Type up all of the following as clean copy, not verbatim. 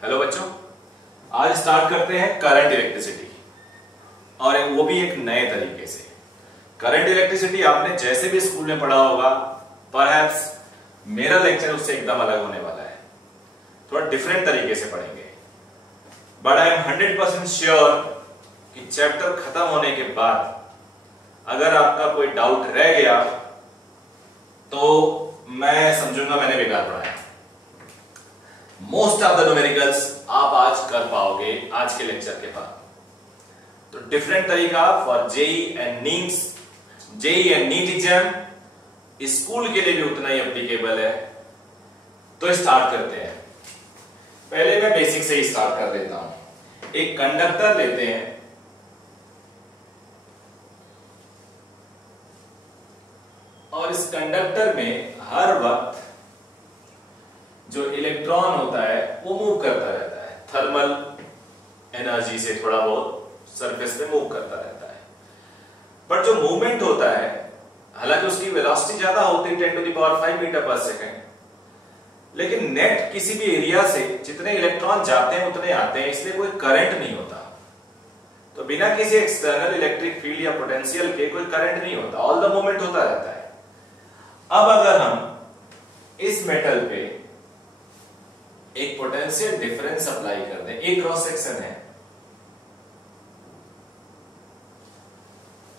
Hello बच्चों, आज start करते हैं करंट इलेक्ट्रिसिटी और वो भी एक नए तरीके से। करंट इलेक्ट्रिसिटी आपने जैसे भी स्कूल में पढ़ा होगा, परहैप्स मेरा लेक्चर उससे एकदम अलग होने वाला है, थोड़ा डिफरेंट तरीके से पढ़ेंगे। बट आई एम 100% श्योर कि चैप्टर खत्म होने के बाद अगर आपका कोई डाउट रह गया तो मैं समझूंगा मैंने बेकार पढ़ाया। मोस्ट ऑफ द न्यूमेरिकल्स आप आज कर पाओगे आज के लेक्चर के बाद। तो डिफरेंट तरीका for JEE and NEET exam, school के लिए भी उतना ही एप्लीकेबल है। तो स्टार्ट करते हैं। पहले मैं बेसिक से ही स्टार्ट कर देता हूं। एक कंडक्टर लेते हैं और इस कंडक्टर में हर वक्त जो इलेक्ट्रॉन होता है वो मूव करता रहता है, थर्मल एनर्जी से थोड़ा बहुत सरफेस पे मूव करता रहता है। बट जो मूवमेंट होता है, हालांकि उसकी वेलोसिटी ज्यादा होती है 10⁵ मीटर पर सेकेंड, लेकिन नेट किसी भी एरिया से जितने इलेक्ट्रॉन जाते हैं उतने आते हैं, इसलिए कोई करंट नहीं होता। तो बिना किसी एक्सटर्नल इलेक्ट्रिक फील्ड या पोटेंशियल के कोई करंट नहीं होता, ऑल द मूवमेंट होता रहता है। अब अगर हम इस मेटल पे एक पोटेंशियल डिफरेंस अप्लाई कर दें, एक क्रॉस सेक्शन है,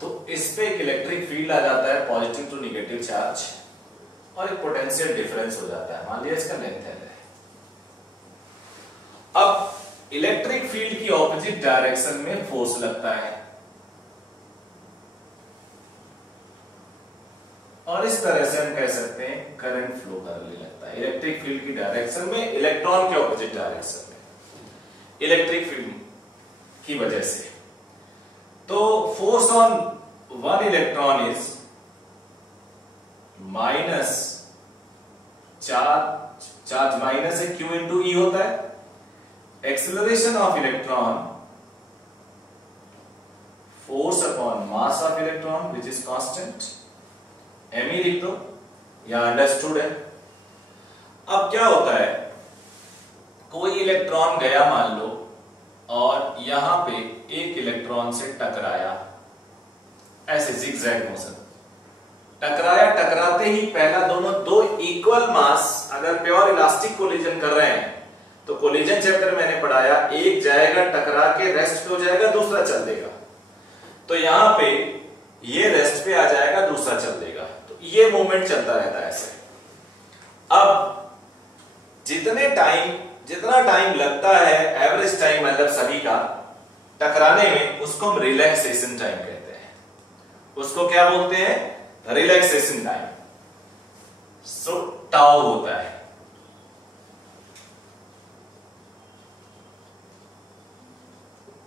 तो इस पे एक इलेक्ट्रिक फील्ड आ जाता है पॉजिटिव टू नेगेटिव चार्ज और एक पोटेंशियल डिफरेंस हो जाता है। मान लिया इसका लेंथ है। अब इलेक्ट्रिक फील्ड की ऑपोजिट डायरेक्शन में फोर्स लगता है और इस तरह से हम कह सकते हैं करंट फ्लो करने लगता है इलेक्ट्रिक फील्ड की डायरेक्शन में, इलेक्ट्रॉन के ऑपोजिट डायरेक्शन में इलेक्ट्रिक फील्ड की वजह से। तो force on one electron is minus charge minus है Q इंटू E होता है। Acceleration of electron force upon mass of electron which is constant, m ही लिख दो या अंडरस्टूड है। अब क्या होता है, कोई इलेक्ट्रॉन गया मान लो और यहां पे एक इलेक्ट्रॉन से टकराया, ऐसे जिगजैग मोशन टकराया। टकराते ही पहला दोनों दो इक्वल मास अगर प्योर इलास्टिक कोलिजन कर रहे हैं तो कोलिजन चैप्टर मैंने पढ़ाया, एक जाएगा टकरा के रेस्ट पे हो जाएगा, दूसरा चल देगा। तो यहां पे ये रेस्ट पे आ जाएगा, दूसरा चल देगा। तो ये मूवमेंट चलता रहता है ऐसे। अब जितना टाइम लगता है, एवरेज टाइम मतलब सभी का टकराने में, उसको हम रिलैक्सेशन टाइम कहते हैं। उसको क्या बोलते हैं? Relaxation time. सो टाउ होता है।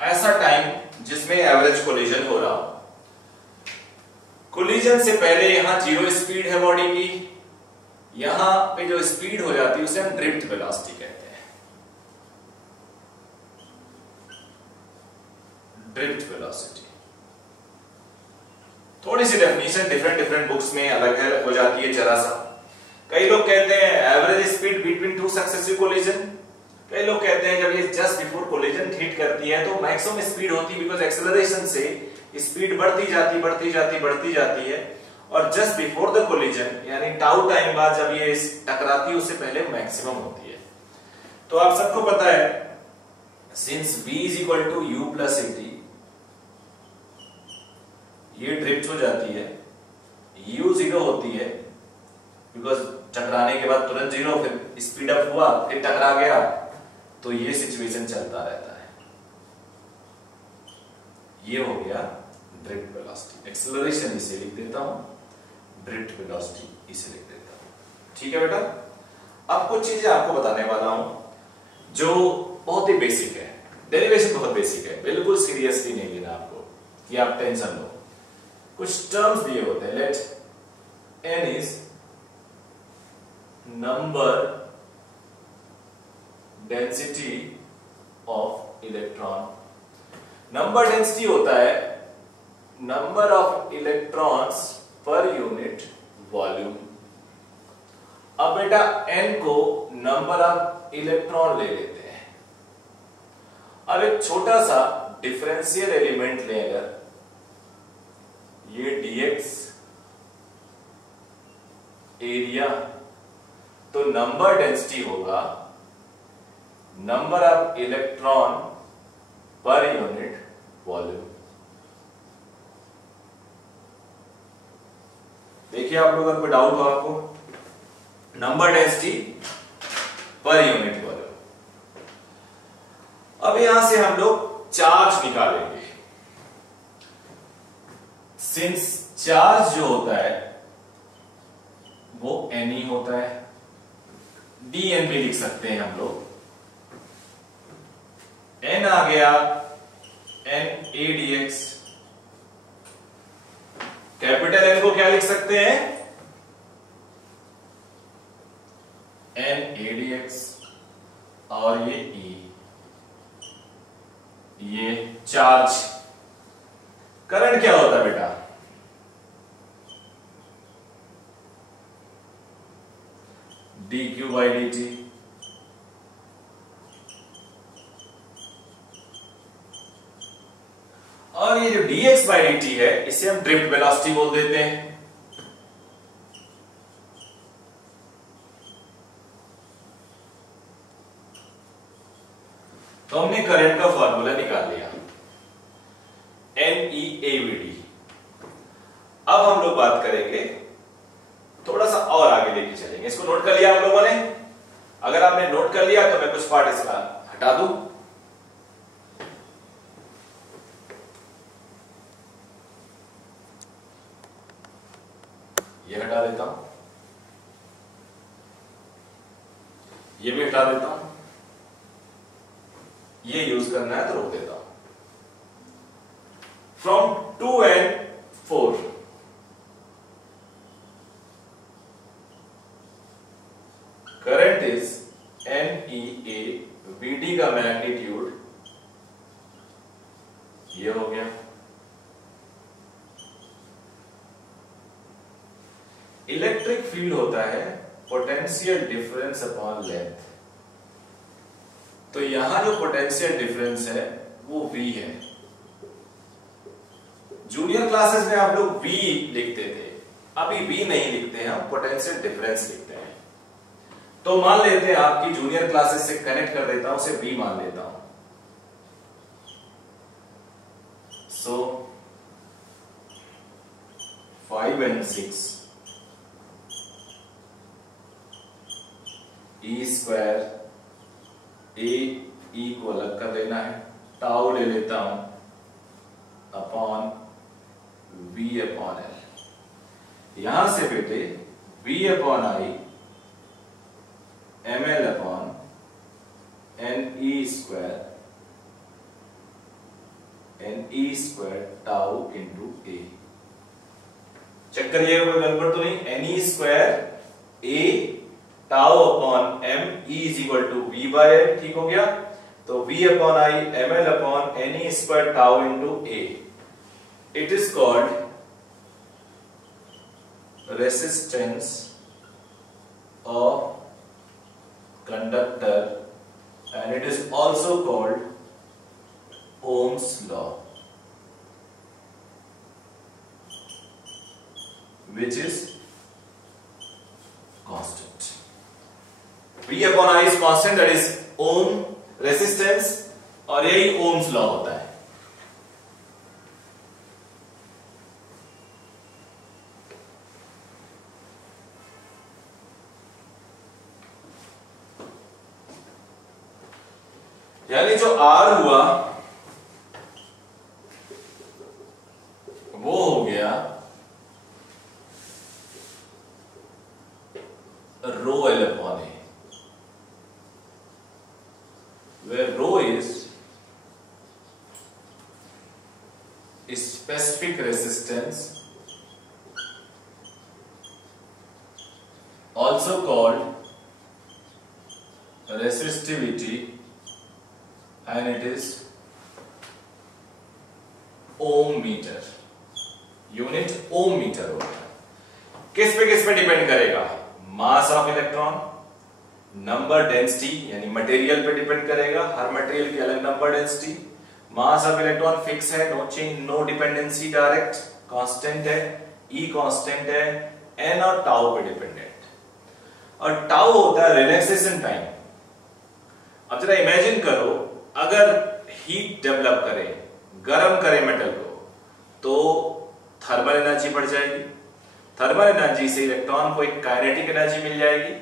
ऐसा टाइम जिसमें एवरेज कोलिजन हो रहा हो। कोलिजन से पहले यहां जीरो स्पीड है बॉडी की, यहां पे जो स्पीड हो जाती है उसे हम ड्रिफ्ट वेलोसिटी कहते हैं। ड्रिफ्ट वेलोसिटी थोड़ी सी डेफिनेशन डिफरेंट बुक्स में अलग अलग हो जाती है जरा सा। कई लोग कहते हैं average speed between two successive collision, कई लोग कहते हैं जब ये जस्ट बिफोर कोलिजन हिट करती है तो मैक्सिमम स्पीड होती है, बिकॉज एक्सेलरेशन से स्पीड बढ़ती जाती है और जस्ट बिफोर द कोलिजन यानी टाउ टाइम बाद जब ये टकराती है उससे पहले मैक्सिमम होती है। तो आप सबको पता है since v is equal to u plus at, ये ड्रिफ्ट हो जाती है, u 0 होती है बिकॉज टकराने के बाद तुरंत 0, फिर स्पीड अप हुआ, फिर टकरा गया, तो ये सिचुएशन चलता रहता है। ये हो गया ड्रिफ्ट वेलोसिटी। एक्सेलरेशन इसे लिख देता हूं, ड्रिफ्ट वेलोसिटी इसे लिख देता हूं। ठीक है बेटा। अब कुछ चीजें आपको बताने वाला हूं जो बहुत ही बेसिक है, डेरिवेशन बहुत बेसिक है, बिल्कुल सीरियसली नहीं लेना आपको, ये आप टेंशन लो। कुछ टर्म्स दिए होते हैं। Let n is number density of electron. Number density होता है number of electrons per unit volume. अब बेटा n को नंबर ऑफ इलेक्ट्रॉन ले लेते हैं। अब एक छोटा सा डिफरेंशियल एलिमेंट लें, अगर ये dx एरिया, तो नंबर डेंसिटी होगा नंबर ऑफ इलेक्ट्रॉन पर यूनिट वॉल्यूम। देखिए आप लोगों को डाउट हो, आपको नंबर डेंसिटी पर यूनिट वॉल्यूम। अब यहां से हम लोग चार्ज निकालेंगे। सिंस चार्ज जो होता है वो Ne होता है, dN भी लिख सकते हैं हम लोग। N आ गया Na dx, कैपिटल N को क्या लिख सकते हैं, Na dx, और ये E, ये चार्ज। करंट क्या होता है बेटा, dq by dt। और ये जो dx by dt है, इसे हम ड्रिफ्ट वेलोसिटी बोल देते हैं। तो हमने करंट का फॉर्मूला निकाल लिया, NeAVD। अब हम लोग बात करेंगे, थोड़ा सा और आगे लेके चलेंगे। इसको नोट कर लिया आप लोगों ने? अगर आपने नोट कर लिया तो मैं कुछ पार्ट इसका हटा दूं। ये हटा देता हूं, ये भी हटा देता हूं, ये यूज करना है तो रोक देता हूं। From 2 and 4 current is NeAVD का मैग्नीट्यूड ये हो गया। इलेक्ट्रिक फील्ड होता है पोटेंशियल डिफरेंस अपॉन लेंथ। तो यहां जो पोटेंशियल डिफरेंस है वो V है। जूनियर क्लासेस में आप लोग V लिखते थे, अभी V नहीं लिखते हैं, हम पोटेंशियल डिफरेंस लिखते हैं। तो मान लेते हैं आपकी जूनियर क्लासेस से कनेक्ट कर देता हूं, उसे V मान लेता हूं। सो 5 and 6 E स्क्वायर, E को अलग कर लेना है, टाउ ले लेता हूं अपॉन V अपॉन L। यहां से बेटे V upon I ml upon Ne square, Ne square tau into A। Check करिएगा कोई गड़बड़ तो नहीं। Ne square A tau upon M E is equal to V by L, ठीक हो गया। तो V upon I ml upon Ne square tau into A। It is called resistance of conductor and it is also called Ohm's law, which is constant. V upon I is constant, that is Ohm resistance, और यही Ohm's law होता है। यानी जो R हुआ वो हो गया रो L upon A, where rho is specific resistance, also called resistivity, and it is ohm metre, unit ohm metre होगा। किस पे डिपेंड करेगा? Mass of electron, number density यानी मटेरियल पे डिपेंड करेगा, हर मटेरियल की अलग number density. Mass of electron fix है, no change, no dependency, direct constant है, ई कांस्टेंट है, एन और टाउ पे डिपेंडेंट। और टाउ होता है रिलैक्सेशन टाइम। अब जरा इमेजिन करो, अगर हीट डेवलप करे, गर्म करे मेटल को, तो थर्मल एनर्जी बढ़ जाएगी। थर्मल एनर्जी से इलेक्ट्रॉन को एक काइनेटिक एनर्जी मिल जाएगी,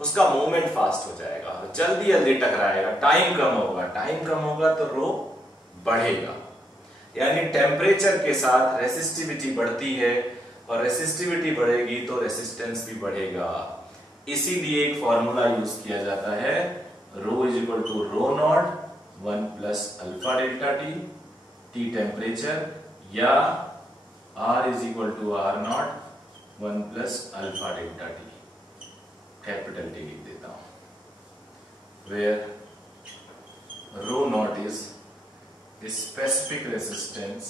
उसका मूवमेंट फास्ट हो जाएगा, जल्दी जल्दी टकराएगा, टाइम कम होगा, टाइम कम होगा तो रो बढ़ेगा। यानी टेम्परेचर के साथ रेसिस्टिविटी बढ़ती है, और रेसिस्टिविटी बढ़ेगी तो रेसिस्टेंस भी बढ़ेगा। इसीलिए एक फॉर्मूला यूज किया जाता है, rho is equal to rho naught 1 plus alpha delta T, T temperature, या R is equal to R naught 1 plus alpha delta T, capital T लिख देता हूं, where rho naught is specific resistance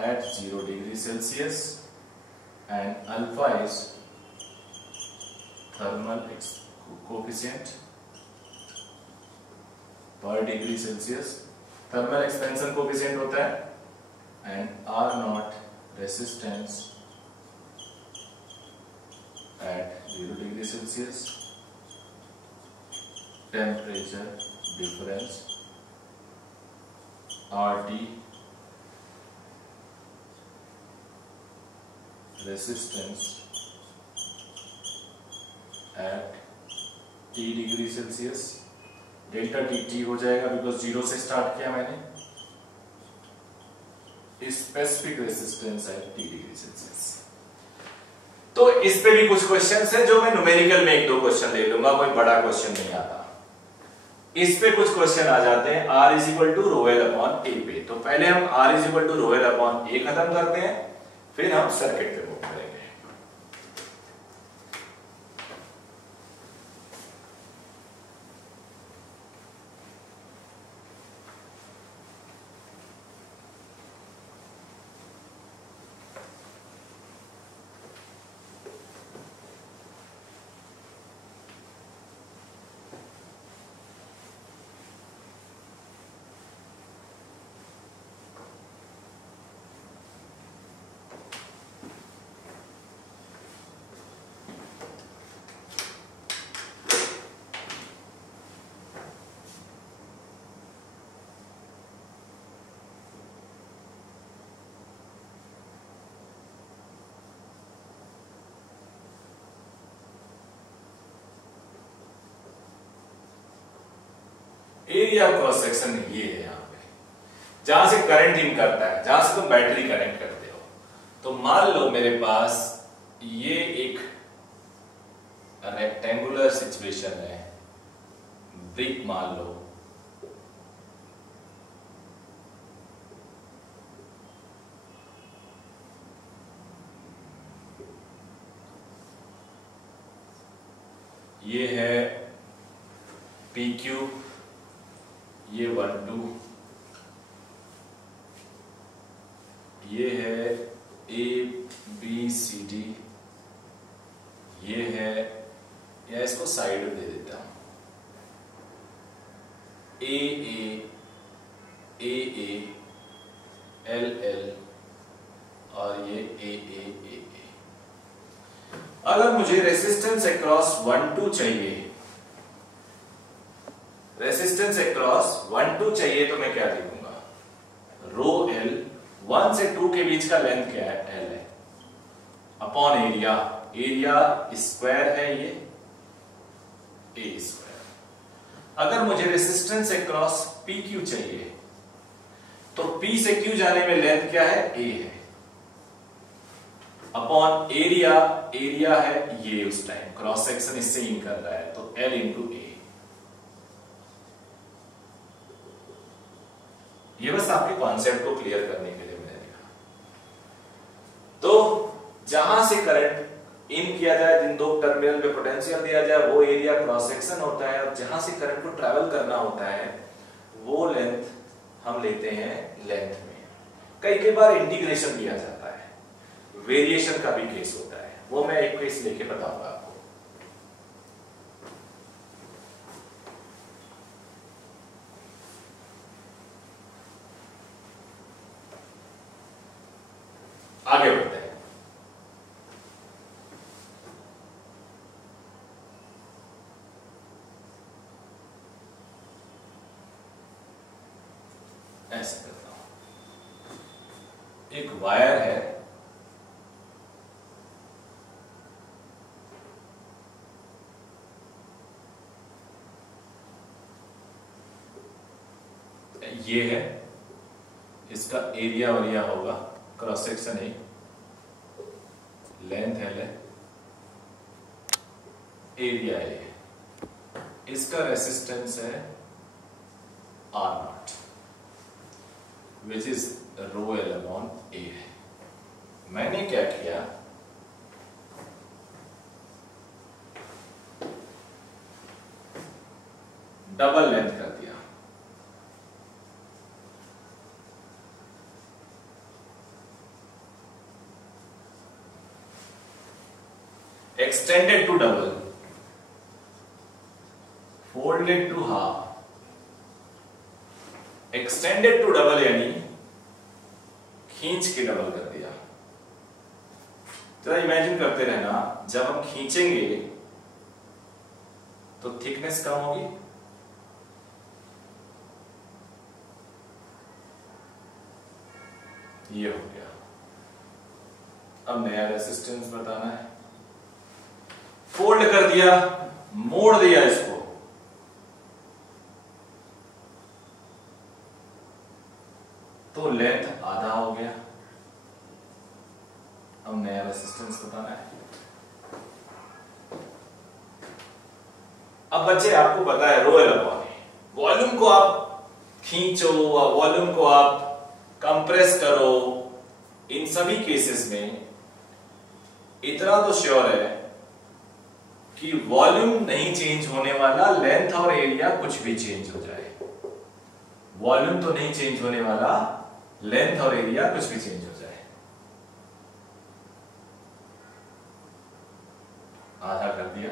at 0 degree Celsius and alpha is thermal coefficient per degree Celsius, thermal expansion coefficient होता है, and R naught resistance at 0 degree Celsius, temperature difference RT, resistance at T degree Celsius, delta T T हो जाएगा because 0 से start किया मैंने, specific resistance at T degree Celsius. तो इस पे भी कुछ क्वेश्चंस है जो मैं न्यूमेरिकल में 1-2 क्वेश्चन ले लूंगा, कोई बड़ा क्वेश्चन नहीं आता। इस पे कुछ क्वेश्चन आ जाते हैं R is equal to rho L upon A पे। तो पहले हम R is equal to rho L upon A खत्म करते हैं, फिर हम सर्किट पे मूव करेंगे। एरिया ऑफ क्रॉस सेक्शन ये है, यहाँ पे जहां से करंट इन करता है, जहां से तुम बैटरी कनेक्ट करते हो। तो मान लो मेरे पास ये एक रेक्टेंगुलर सिचुएशन है, ब्रिक मान लो, ये है PQ, ये 1 2, ये है ABCD, ये है, या इसको साइड में दे देता हूं, AA LL और ये AA। अगर मुझे रेसिस्टेंस अक्रॉस 1 2 चाहिए, रेसिस्टेंस अक्रॉस 1 2 चाहिए, तो मैं क्या लिखूंगा, रो एल, 1 से 2 के बीच का लेंथ क्या है, एल है, अपॉन एरिया, एरिया स्क्वायर है ये ए स्क्वायर। अगर मुझे रेसिस्टेंस अक्रॉस पी क्यू चाहिए, तो पी से क्यू जाने में लेंथ क्या है, ए है, अपॉन एरिया, एरिया है ये, उस टाइम क्रॉस सेक्शन इससे इन कर रहा है, तो एल इंटू ए। ये बस आपके कॉन्सेप्ट को क्लियर करने के लिए मैंने लिखा। तो जहां से करंट इन किया जाए, जिन दो टर्मिनल पे पोटेंशियल दिया जाए, वो एरिया क्रॉस सेक्शन होता है, और जहां से करंट को ट्रैवल करना होता है वो लेंथ हम लेते हैं लेंथ में। कई बार इंटीग्रेशन दिया जाता है, वेरिएशन का भी केस होता है, वो मैं एक केस लेके बताऊंगा आपको। ऐसे करता हूं, एक वायर है, ये है, इसका एरिया वरिया होगा, क्रॉस सेक्शन है, लेंथ है, एरिया है, इसका रेसिस्टेंस है R0 which is rho L upon A है। मैंने क्या किया, डबल लेंथ कर दिया, extended to double, folded to half, extended to double यानी खींच के डबल कर दिया। जरा इमेजिन करते रहना, जब हम खींचेंगे तो थिकनेस कम होगी, ये हो गया। अब नया रेसिस्टेंस बताना है, फोल्ड कर दिया, मोड़ दिया इसको, तो लेंथ आधा हो गया। अब नया रेसिस्टेंस बताना है। अब बच्चे आपको पता है रो L अपॉन A, वॉल्यूम को आप खींचो, वॉल्यूम को आप कंप्रेस करो, इन सभी केसेस में इतना तो श्योर है कि वॉल्यूम नहीं चेंज होने वाला, लेंथ और एरिया कुछ भी चेंज हो जाए, वॉल्यूम तो नहीं चेंज होने वाला, लेंथ और एरिया कुछ भी चेंज हो जाए। आधा कर दिया,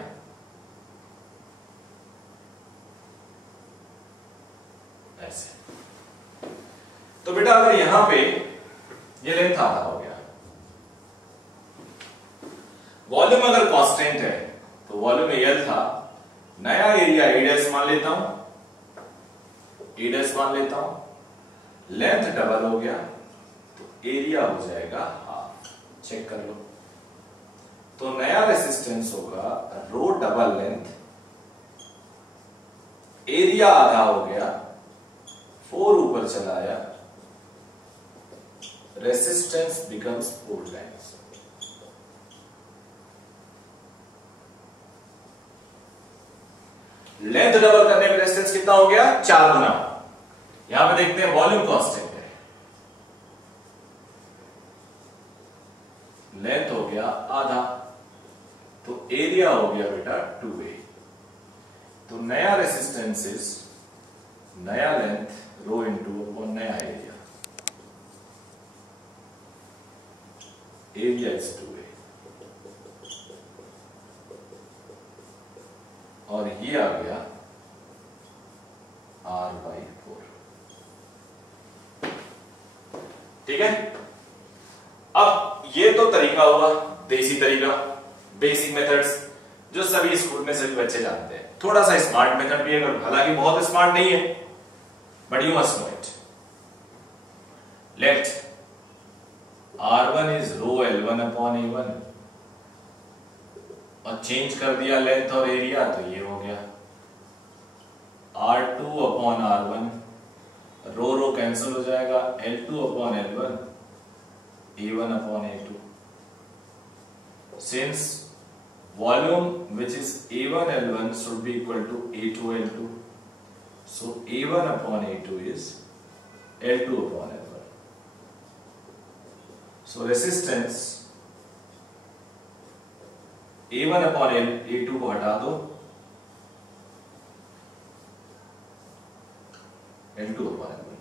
ऐसे। तो बेटा अगर यहां पे ये लेंथ आधा हो गया, वॉल्यूम अगर कांस्टेंट है तो वॉल्यूम L था, नया एरिया A' मान लेता हूं, A' मान लेता हूं, लेंथ डबल हो गया तो एरिया हो जाएगा हाफ, चेक कर लो। तो नया रेसिस्टेंस होगा रो डबल लेंथ, एरिया आधा हो गया, 4 ऊपर चला आया, resistance becomes 4 times. Length double करने पे रेसिस्टेंस कितना हो गया, 4 गुना। यहां पे देखते हैं वॉल्यूम कांस्टेंट है, लेंथ हो गया आधा, तो एरिया हो गया बेटा 2A। तो नया रेसिस्टेंस इज नया लेंथ रो इंटू अपॉन नया एरिया, एरिया इज 2A, और ये आ गया R/4। ठीक है। अब ये तो तरीका हुआ, देसी तरीका, बेसिक मेथड्स, जो सभी स्कूल में सभी बच्चे जानते हैं। थोड़ा सा स्मार्ट मेथड भी है, हालांकि बहुत स्मार्ट नहीं है, but you must know it. Let R1 is rho L1 upon A1, और चेंज कर दिया लेंथ और एरिया, तो ये हो गया R2 अपॉन R1, रो रो कैंसिल हो जाएगा, L2 upon L1, A1 upon A2। Since volume which is A1 L1 should be equal to A2 L2, so A1 upon A2 is L2 upon L1. So resistance A1 upon A2 को हटा दो, L2 upon L1,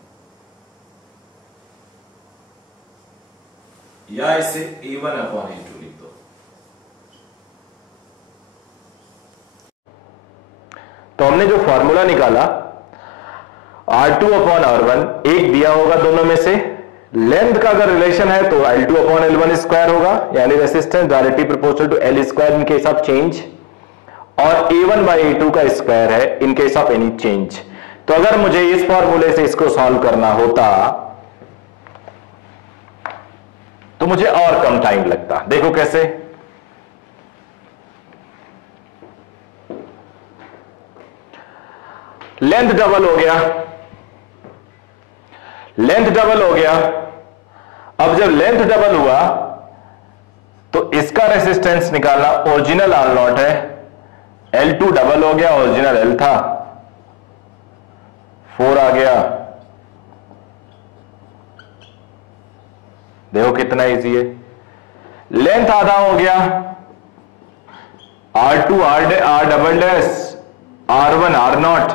या इसे A1 upon A2 लिख दो। तो हमने जो फॉर्मूला निकाला R2 अपॉन R1, एक दिया होगा दोनों में से, लेंथ का अगर रिलेशन है तो L2 अपॉन L1 स्क्वायर होगा, यानी resistance directly proportional to L square in case of change, और A1 बाई A2 का स्क्वायर है in case of any change. तो अगर मुझे इस फॉर्मूले से इसको सॉल्व करना होता तो मुझे और कम टाइम लगता। देखो कैसे, लेंथ डबल हो गया, लेंथ डबल हो गया। अब जब लेंथ डबल हुआ तो इसका रेसिस्टेंस निकालना, ओरिजिनल आर नॉट है, L2 डबल हो गया, ओरिजिनल L था 4 आ गया। देखो कितना इजी है। लेंथ आधा हो गया, R2 R double dash, R1 R not,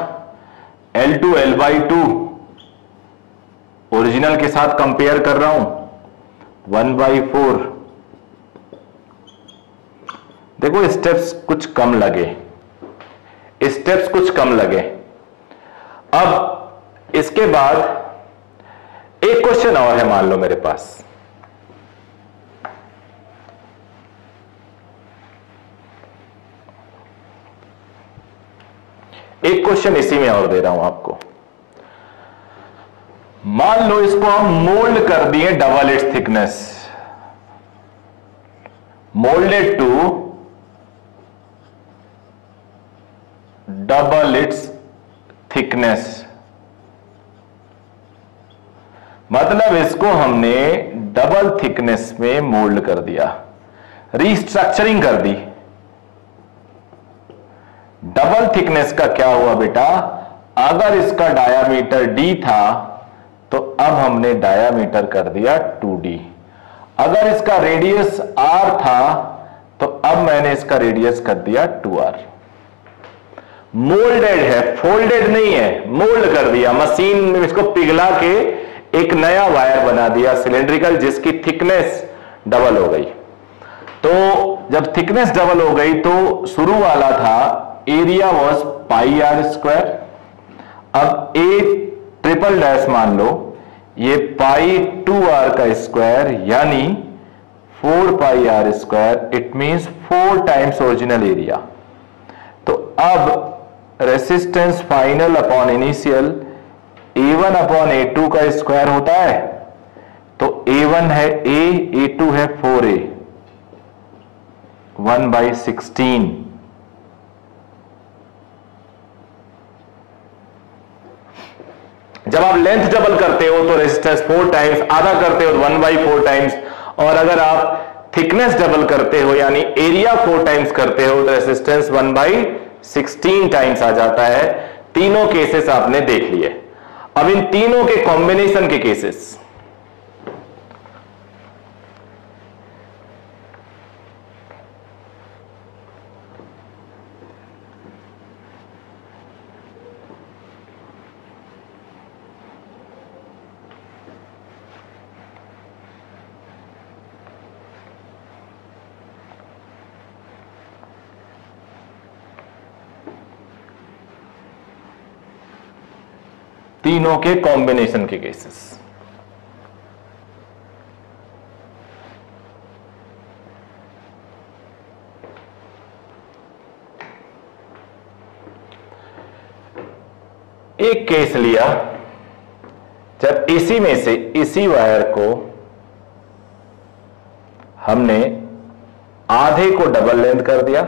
L2 L/2, original के साथ कंपेयर कर रहा हूं, 1/4। देखो स्टेप्स कुछ कम लगे, स्टेप्स कुछ कम लगे। अब इसके बाद एक क्वेश्चन और है, मान लो मेरे पास। एक क्वेश्चन इसी में और दे रहा हूं आपको। मान लो इसको हम मोल्ड कर दिए double its thickness, moulded to double its thickness, मतलब इसको हमने डबल थिकनेस में मोल्ड कर दिया, रीस्ट्रक्चरिंग कर दी। डबल थिकनेस का क्या हुआ बेटा, अगर इसका डायामीटर d था तो अब हमने डायामीटर कर दिया 2d। अगर इसका रेडियस r था तो अब मैंने इसका रेडियस कर दिया 2r। मोल्डेड है, फोल्डेड नहीं है, मोल्ड कर दिया, मशीन में इसको पिघला के एक नया वायर बना दिया सिलेंड्रिकल, जिसकी थिकनेस डबल हो गई। तो जब थिकनेस डबल हो गई तो शुरू वाला था एरिया वॉज πr², अब a ट्रिपल डैश मान लो, ये π2r का स्क्वायर यानी 4πr², it means 4 times original area. तो अब resistance final upon initial A1 upon A2 का स्क्वायर होता है। तो A1 है A, A2 है 4A, 1/16। जब आप लेंथ डबल करते हो तो रेजिस्टेंस 4 टाइम्स, आधा करते हो 1/4 टाइम्स, और अगर आप थिकनेस डबल करते हो यानी एरिया 4 टाइम्स करते हो तो रेजिस्टेंस 1/16 टाइम्स आ जाता है। तीनों केसेस आपने देख लिए। अब इन तीनों के कॉम्बिनेशन के केसेस, तीनों के कॉम्बिनेशन के केसेस, एक केस लिया जब इसी में से इसी वायर को हमने आधे को डबल लेंथ कर दिया,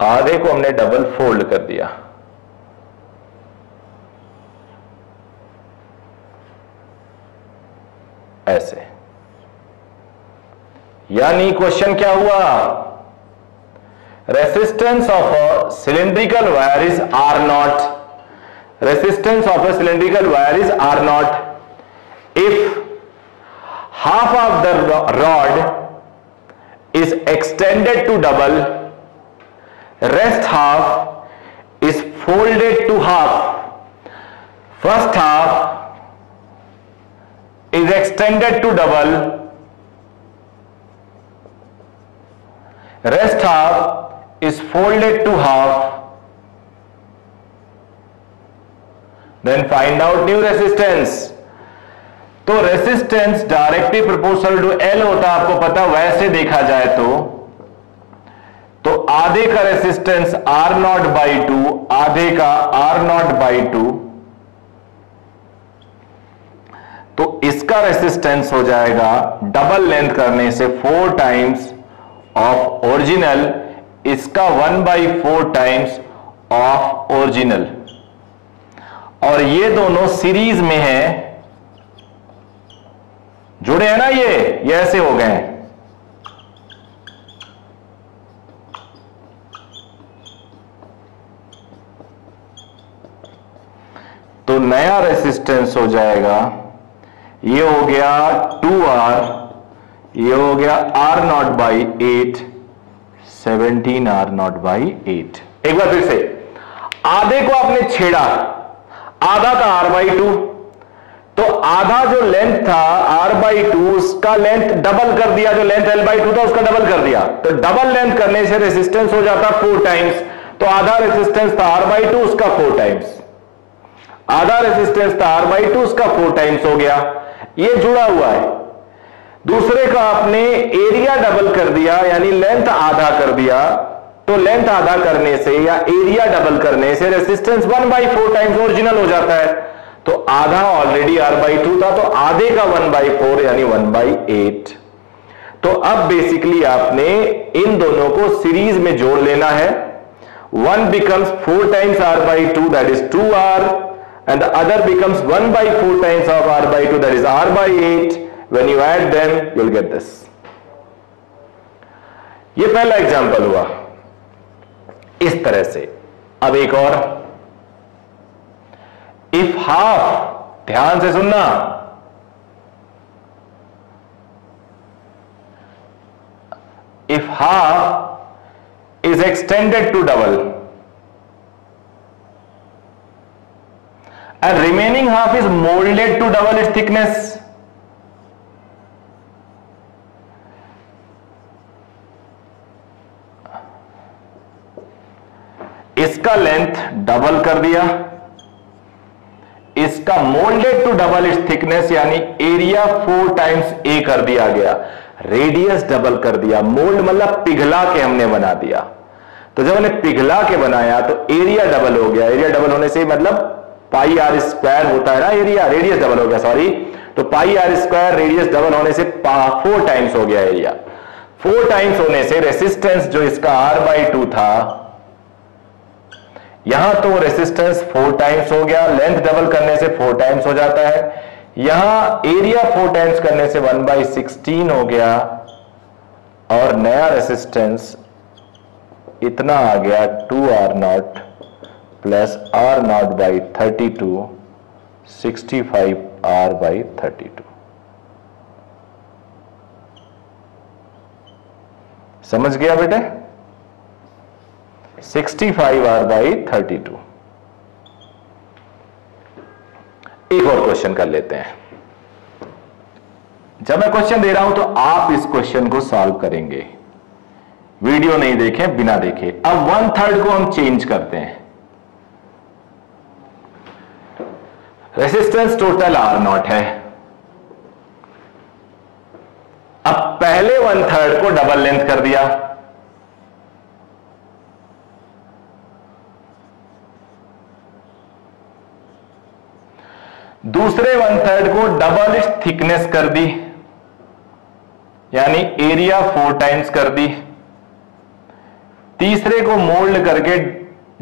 आधे को हमने डबल फोल्ड कर दिया, ऐसे। यानी क्वेश्चन क्या हुआ, resistance of a cylindrical wire is R naught, resistance of a cylindrical wire is R naught if half of the rod is extended to double, rest half is folded to half, first half is extended to double, rest half is folded to half, then find out new resistance। तो resistance directly proportional to L होता है, आपको पता, वैसे देखा जाए तो आधे का resistance R naught by two, आधे का आर नॉट बाई टू, तो इसका रेसिस्टेंस हो जाएगा डबल लेंथ करने से 4 टाइम्स ऑफ ओरिजिनल, इसका 1/4 टाइम्स ऑफ ओरिजिनल, और ये दोनों सीरीज में है, जुड़े हैं ना, ये ऐसे हो गए हैं। तो नया रेसिस्टेंस हो जाएगा, ये हो गया 2R, ये हो गया R0/8, 17R0/8। एक बार फिर से, आधे को आपने छेड़ा, आधा था R/2, तो आधा जो लेंथ था R/2 उसका लेंथ डबल कर दिया, जो लेंथ L/2 था उसका डबल कर दिया, तो डबल लेंथ करने से रेसिस्टेंस हो जाता 4 टाइम्स, तो आधा रेसिस्टेंस था R/2 उसका 4 टाइम्स, आधा रेसिस्टेंस था R/2 उसका 4 टाइम्स हो गया, ये जुड़ा हुआ है। दूसरे का आपने एरिया डबल कर दिया, यानी लेंथ आधा कर दिया, तो लेंथ आधा करने से या एरिया डबल करने से रेसिस्टेंस 1/4 टाइम्स ओरिजिनल हो जाता है, तो आधा ऑलरेडी R/2 था, तो आधे का 1/4 यानी 1/8। तो अब बेसिकली आपने इन दोनों को सीरीज में जोड़ लेना है, 1 becomes 4 times R/2, that is 2R, and the other becomes 1/4 times of R/2, that is R/8. When you add them, you'll get this. ये पहला एग्जांपल हुआ इस तरह से। अब एक और, इफ हाफ, ध्यान से सुनना, if half is extended to double and remaining half is molded to double its thickness, इसका लेंथ डबल कर दिया, इसका moulded to double its thickness यानी एरिया 4 टाइम्स ए कर दिया गया, रेडियस डबल कर दिया, मोल्ड मतलब पिघला के हमने बना दिया, तो जब हमने पिघला के बनाया तो एरिया डबल हो गया, एरिया डबल होने से मतलब पाई आर स्क्वायर होता है ना एरिया, रेडियस डबल हो गया, सॉरी, तो पाई आर स्क्वायर रेडियस डबल होने से 4 टाइम्स हो गया एरिया, 4 टाइम्स होने से रेसिस्टेंस जो इसका R/2 था, यहां तो रेसिस्टेंस 4 टाइम्स हो गया, लेंथ डबल करने से 4 टाइम्स हो जाता है, यहां एरिया 4 टाइम्स करने से 1/16 हो गया, और नया रेसिस्टेंस इतना आ गया 2R0 प्लस R0/32, 65R/32। समझ गया बेटे? 65R/32। एक और क्वेश्चन कर लेते हैं। जब मैं क्वेश्चन दे रहा हूं तो आप इस क्वेश्चन को सॉल्व करेंगे, वीडियो नहीं देखें, बिना देखे। अब 1/3 को हम चेंज करते हैं, रेसिस्टेंस टोटल R0 है, अब पहले 1/3 को डबल लेंथ कर दिया, दूसरे 1/3 को डबल इट्स थिकनेस कर दी, यानी एरिया 4 टाइम्स कर दी, तीसरे को मोल्ड करके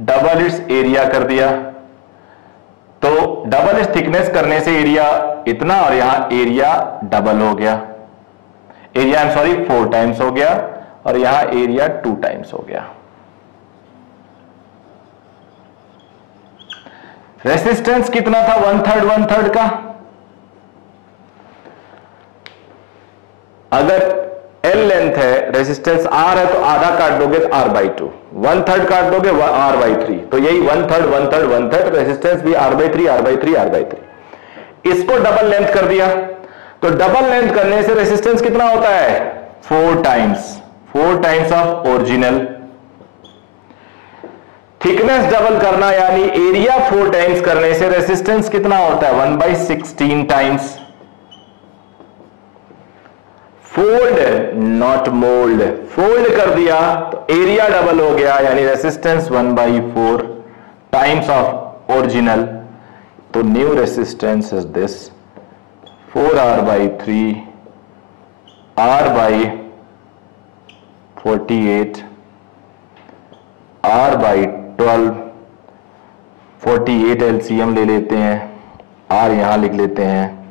डबल इट्स एरिया कर दिया, तो डबल इट्स थिकनेस करने से एरिया इतना और यहां एरिया डबल हो गया, area I am sorry 4 times हो गया, और यहां एरिया 2 टाइम्स हो गया। रेसिस्टेंस कितना था 1/3 का? अगर L लेंथ है, रेसिस्टेंस R है, तो आधा काट दोगे तो R/2, 1/3 काट दोगे R/3, तो यही 1/3 रेसिस्टेंस भी R/3। इसको डबल लेंथ कर दिया, तो डबल लेंथ करने से रेसिस्टेंस कितना होता है 4 times of original, thickness double करना यानी एरिया 4 टाइम्स करने से रेसिस्टेंस कितना होता है 1/16 times, fold not mould, fold कर दिया तो एरिया डबल हो गया, यानी रेसिस्टेंस 1/4 टाइम्स ऑफ ओरिजिनल। तो new resistance is this 4R/3 R/48 R/12, 48 LCM ले लेते हैं, R यहां लिख लेते हैं,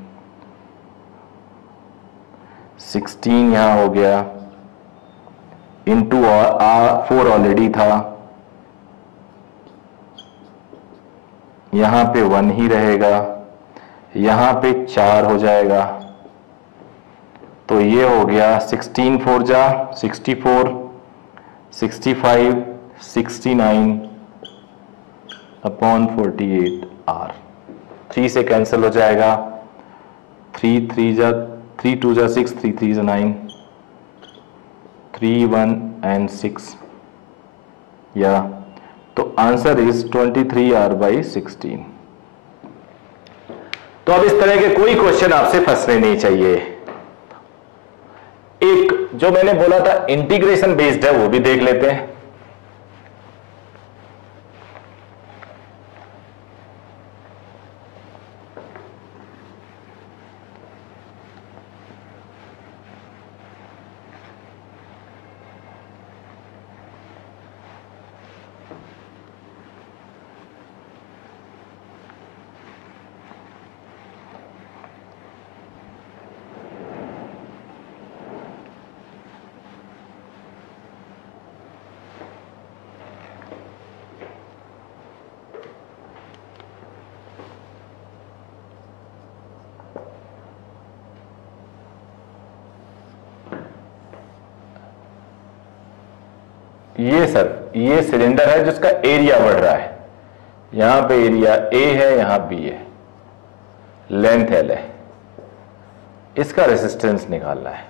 16 यहां हो गया, इंटू R4 ऑलरेडी था, यहां पे 1 ही रहेगा, यहां पे 4 हो जाएगा। तो ये हो गया 16 4 जा 64, 65 69/48 R। 3 से कैंसिल हो जाएगा, 3 3 जा 3 2 जा 6, 3 3 जा 9, 3 1 and 6 या तो आंसर इज 23R/16। तो अब इस तरह के कोई क्वेश्चन आपसे फंसने नहीं चाहिए। एक जो मैंने बोला था इंटीग्रेशन बेस्ड है वो भी देख लेते हैं। ये सर ये सिलेंडर है जिसका एरिया बढ़ रहा है, यहां पे एरिया A है, यहां B है, लेंथ L है, इसका रेजिस्टेंस निकालना है।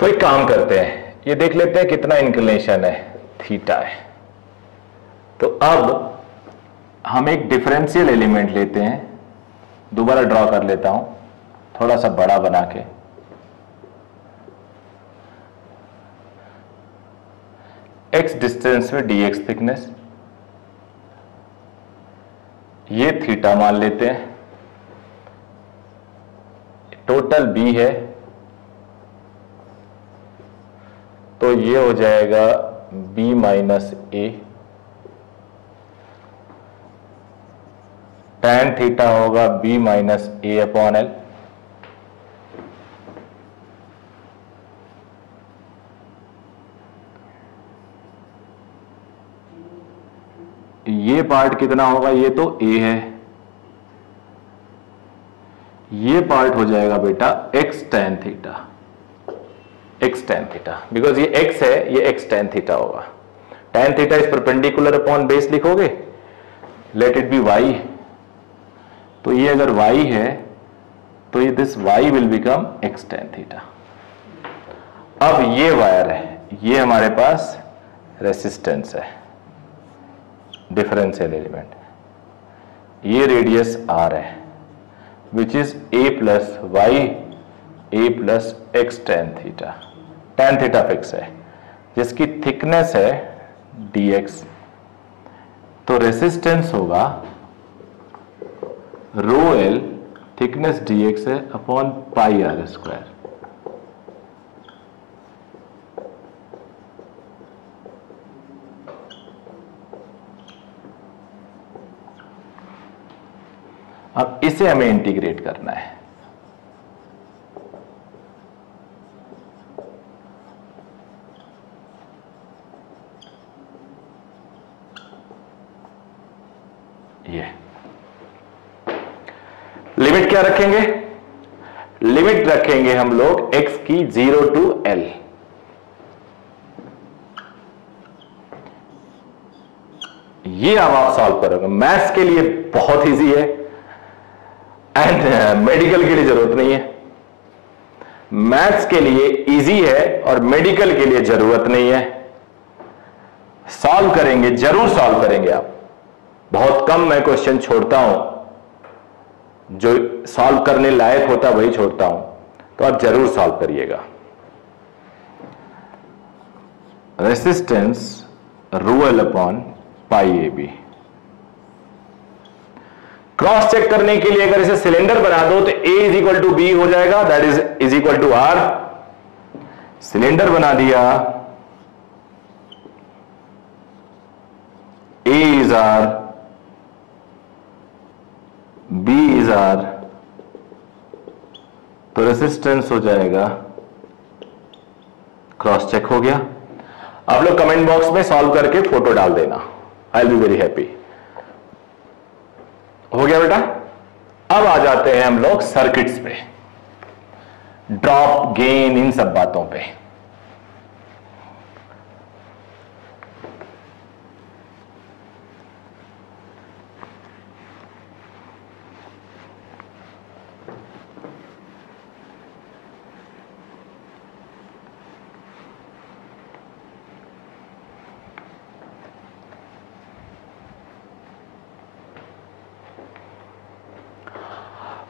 तो एक काम करते हैं, ये देख लेते हैं कितना इंक्लिनेशन है, थीटा है। तो अब हम एक डिफरेंशियल एलिमेंट लेते हैं, दोबारा ड्रॉ कर लेता हूं थोड़ा सा बड़ा बना के। x डिस्टेंस में dx थिकनेस, ये थीटा मान लेते हैं, टोटल b है, तो ये हो जाएगा b minus a, tan theta होगा b minus a upon l। ये पार्ट कितना होगा, ये तो a है, ये पार्ट हो जाएगा बेटा x tan theta, x tan theta, because ये x है, ये x tan थीटा होगा। tan theta is perpendicular upon base लिखोगे, लेट इट बी y, तो ये अगर y है तो ये this y will become x tan theta. अब ये वायर है, ये हमारे पास रेसिस्टेंस है, डिफरेंशियल एलिमेंट, ये रेडियस r है, which is a plus y a plus x tan theta. tan theta fix है, जिसकी थिकनेस है dx, तो रेसिस्टेंस होगा रो l, थिकनेस dx है अपॉन पाई r स्क्वायर। अब इसे हमें इंटीग्रेट करना है, ये लिमिट क्या रखेंगे, लिमिट रखेंगे हम लोग x की 0 to L। ये अब आप सॉल्व करोगे, मैथ्स के लिए बहुत इजी है एंड मेडिकल के लिए जरूरत नहीं है। मैथ्स के लिए इजी है और मेडिकल के लिए जरूरत नहीं है। सॉल्व करेंगे, जरूर सॉल्व करेंगे आप, बहुत कम मैं क्वेश्चन छोड़ता हूं जो सॉल्व करने लायक होता वही छोड़ता हूं, तो आप जरूर सॉल्व करिएगा। Resistance rho L upon pi A B. Cross check करने के लिए अगर इसे सिलेंडर बना दो तो A is equal to B हो जाएगा, that is equal to R. Cylinder बना दिया, A is R, B is R, तो रेसिस्टेंस हो जाएगा, क्रॉस चेक हो गया। आप लोग कमेंट बॉक्स में सॉल्व करके फोटो डाल देना, I will be very happy. हो गया बेटा। अब आ जाते हैं हम लोग सर्किट्स पे, ड्रॉप, गेन, इन सब बातों पे।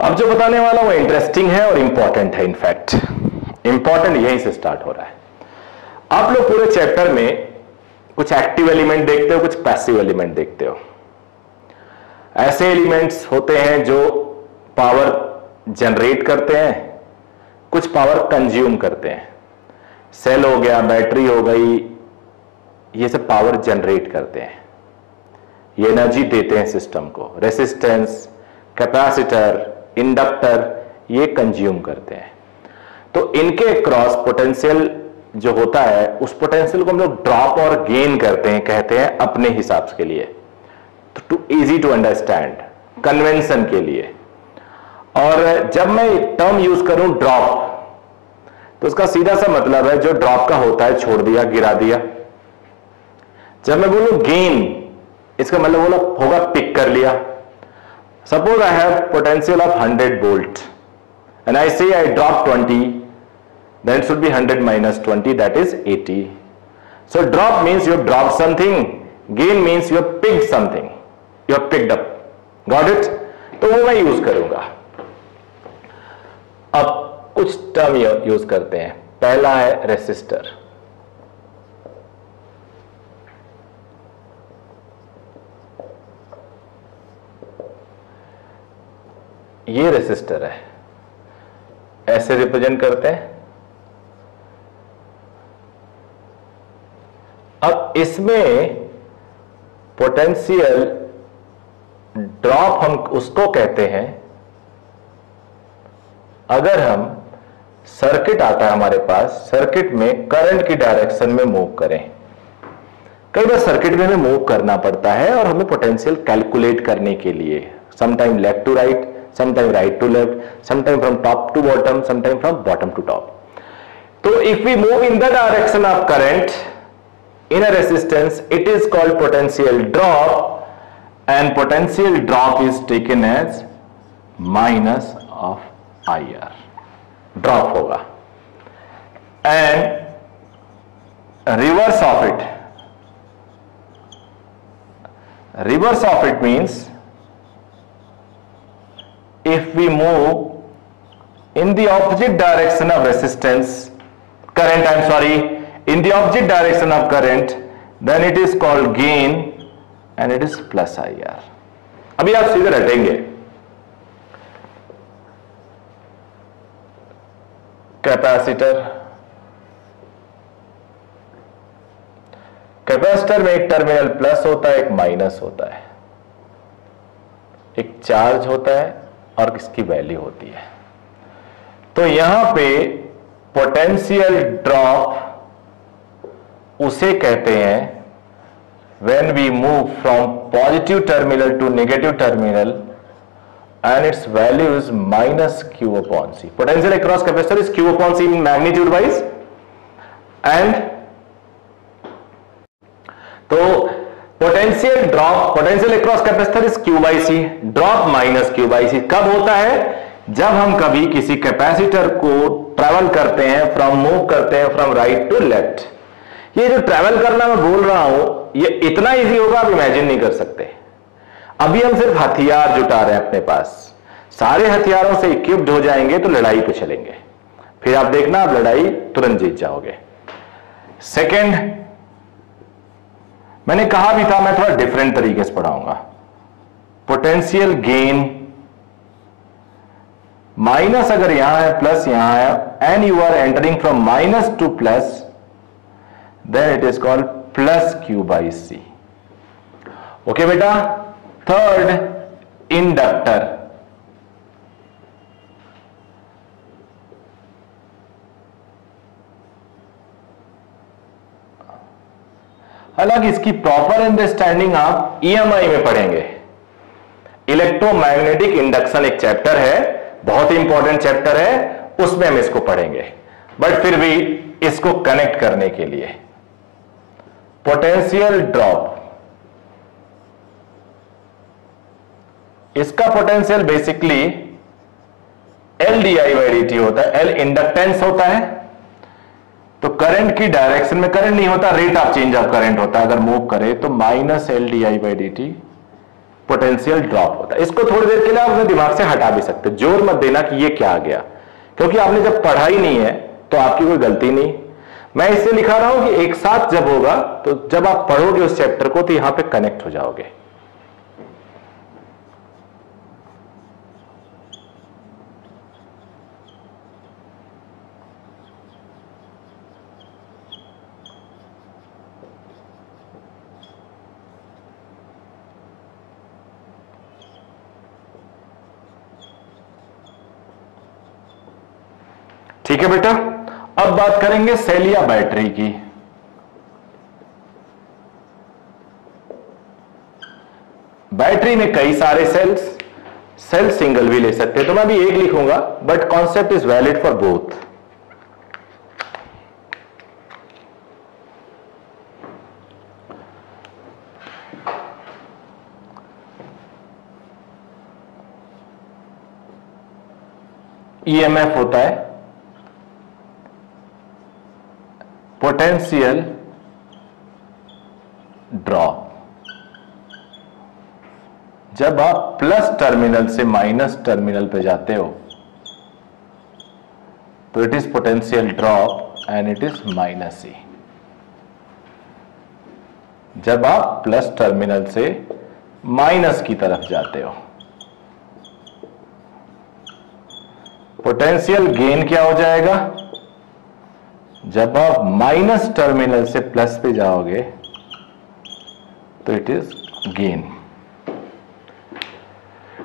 अब जो बताने वाला वो इंटरेस्टिंग है और इंपॉर्टेंट है। इनफैक्ट इंपॉर्टेंट यहीं से स्टार्ट हो रहा है। आप लोग पूरे चैप्टर में कुछ एक्टिव एलिमेंट देखते हो, कुछ पैसिव एलिमेंट देखते हो। ऐसे एलिमेंट्स होते हैं जो पावर जनरेट करते हैं, कुछ पावर कंज्यूम करते हैं। सेल हो गया, बैटरी हो गई, ये सब पावर जनरेट करते हैं, ये एनर्जी देते हैं सिस्टम को। रेसिस्टेंस, कैपेसिटर, इंडक्टर, ये कंज्यूम करते हैं। तो इनके क्रॉस पोटेंशियल जो होता है, उस पोटेंशियल को हम लोग ड्रॉप और गेन करते हैं, कहते हैं अपने हिसाब के लिए, तो too easy to understand, convention के लिए। और जब मैं टर्म यूज करूं ड्रॉप, तो उसका सीधा सा मतलब है जो ड्रॉप का होता है, छोड़ दिया, गिरा दिया। जब मैं बोलूं गेन, इसका मतलब बोला होगा पिक कर लिया। Suppose I have potential of 100 volt and I say I drop 20, then it should be 100 minus 20, that is 80. So drop means you have dropped something, gain means you have picked something, you have picked up. Got it? तो वो मैं use करूंगा। अब कुछ term use करते हैं। पहला है रेसिस्टर। ये रेसिस्टर है, ऐसे रिप्रेजेंट करते हैं। अब इसमें पोटेंशियल ड्रॉप हम उसको कहते हैं अगर हम सर्किट आता है हमारे पास, सर्किट में करंट की डायरेक्शन में मूव करें। कई बार सर्किट में हमें मूव करना पड़ता है और हमें पोटेंशियल कैलकुलेट करने के लिए, sometime left to right, sometime right to left, sometime from top to bottom, sometime from bottom to top. So if we move in the direction of current in a resistance, it is called potential drop, and potential drop is taken as minus of IR. Drop होगा। And reverse of it means if we move in the opposite direction of resistance, current, I'm sorry, in the opposite direction of current, then it is called gain and it is plus IR. अभी आप सीधे रटेंगे। Capacitor, capacitor में एक terminal plus होता है, एक minus होता है, एक चार्ज होता है और किसकी वैल्यू होती है। तो यहां पे पोटेंशियल ड्रॉप उसे कहते हैं when we move from positive terminal to negative terminal and its value is minus Q upon C. Potential across capacitor is Q upon C in magnitude wise. And तो potential drop, potential across capacitor is Q by C, drop minus Q by C. कब होता है? जब हम कभी किसी capacitor को travel करते हैं, मूव करते हैं फ्रॉम राइट टू लेफ्ट। ये जो ट्रेवल करना मैं बोल रहा हूं, ये इतना इजी होगा आप इमेजिन नहीं कर सकते। अभी हम सिर्फ हथियार जुटा रहे हैं अपने पास, सारे हथियारों से इक्विप्ड हो जाएंगे तो लड़ाई पे चलेंगे, फिर आप देखना आप लड़ाई तुरंत जीत जाओगे। सेकंड, मैंने कहा भी था मैं थोड़ा डिफरेंट तरीके से पढ़ाऊंगा। पोटेंशियल गेन माइनस अगर यहां है प्लस यहां है and you are entering from minus to plus, then it is called plus Q by C. Okay बेटा। Third, inductor. हालांकि इसकी प्रॉपर अंडरस्टैंडिंग आप ईएमआई में पढ़ेंगे। इलेक्ट्रोमैग्नेटिक इंडक्शन एक चैप्टर है, बहुत ही इंपॉर्टेंट चैप्टर है, उसमें हम इसको पढ़ेंगे। बट फिर भी इसको कनेक्ट करने के लिए पोटेंशियल ड्रॉप, इसका potential basically L D I by D T होता है। एल इंडक्टेंस होता है, तो करंट की डायरेक्शन में करंट नहीं होता, rate of change of current होता है। अगर मूव करे तो minus L D I by D T potential drop होता है। इसको थोड़ी देर के लिए आप अपने दिमाग से हटा भी सकते, जोर मत देना कि ये क्या आ गया, क्योंकि आपने जब पढ़ा ही नहीं है तो आपकी कोई गलती नहीं। मैं इससे लिखा रहा हूं कि एक साथ जब होगा तो जब आप पढ़ोगे उस चैप्टर को तो यहां पे कनेक्ट हो जाओगे। ठीक है बेटा। अब बात करेंगे सेल या बैटरी की। बैटरी में कई सारे सेल्स, सेल सिंगल भी ले सकते हैं, तो मैं भी एक लिखूंगा, but concept is valid for both. EMF होता है पोटेंशियल ड्रॉप। जब आप प्लस टर्मिनल से माइनस टर्मिनल पे जाते हो तो it is potential drop and it is minus E. जब आप प्लस टर्मिनल से माइनस की तरफ जाते हो, पोटेंशियल गेन क्या हो जाएगा? जब आप माइनस टर्मिनल से प्लस पे जाओगे तो इट इज गेन।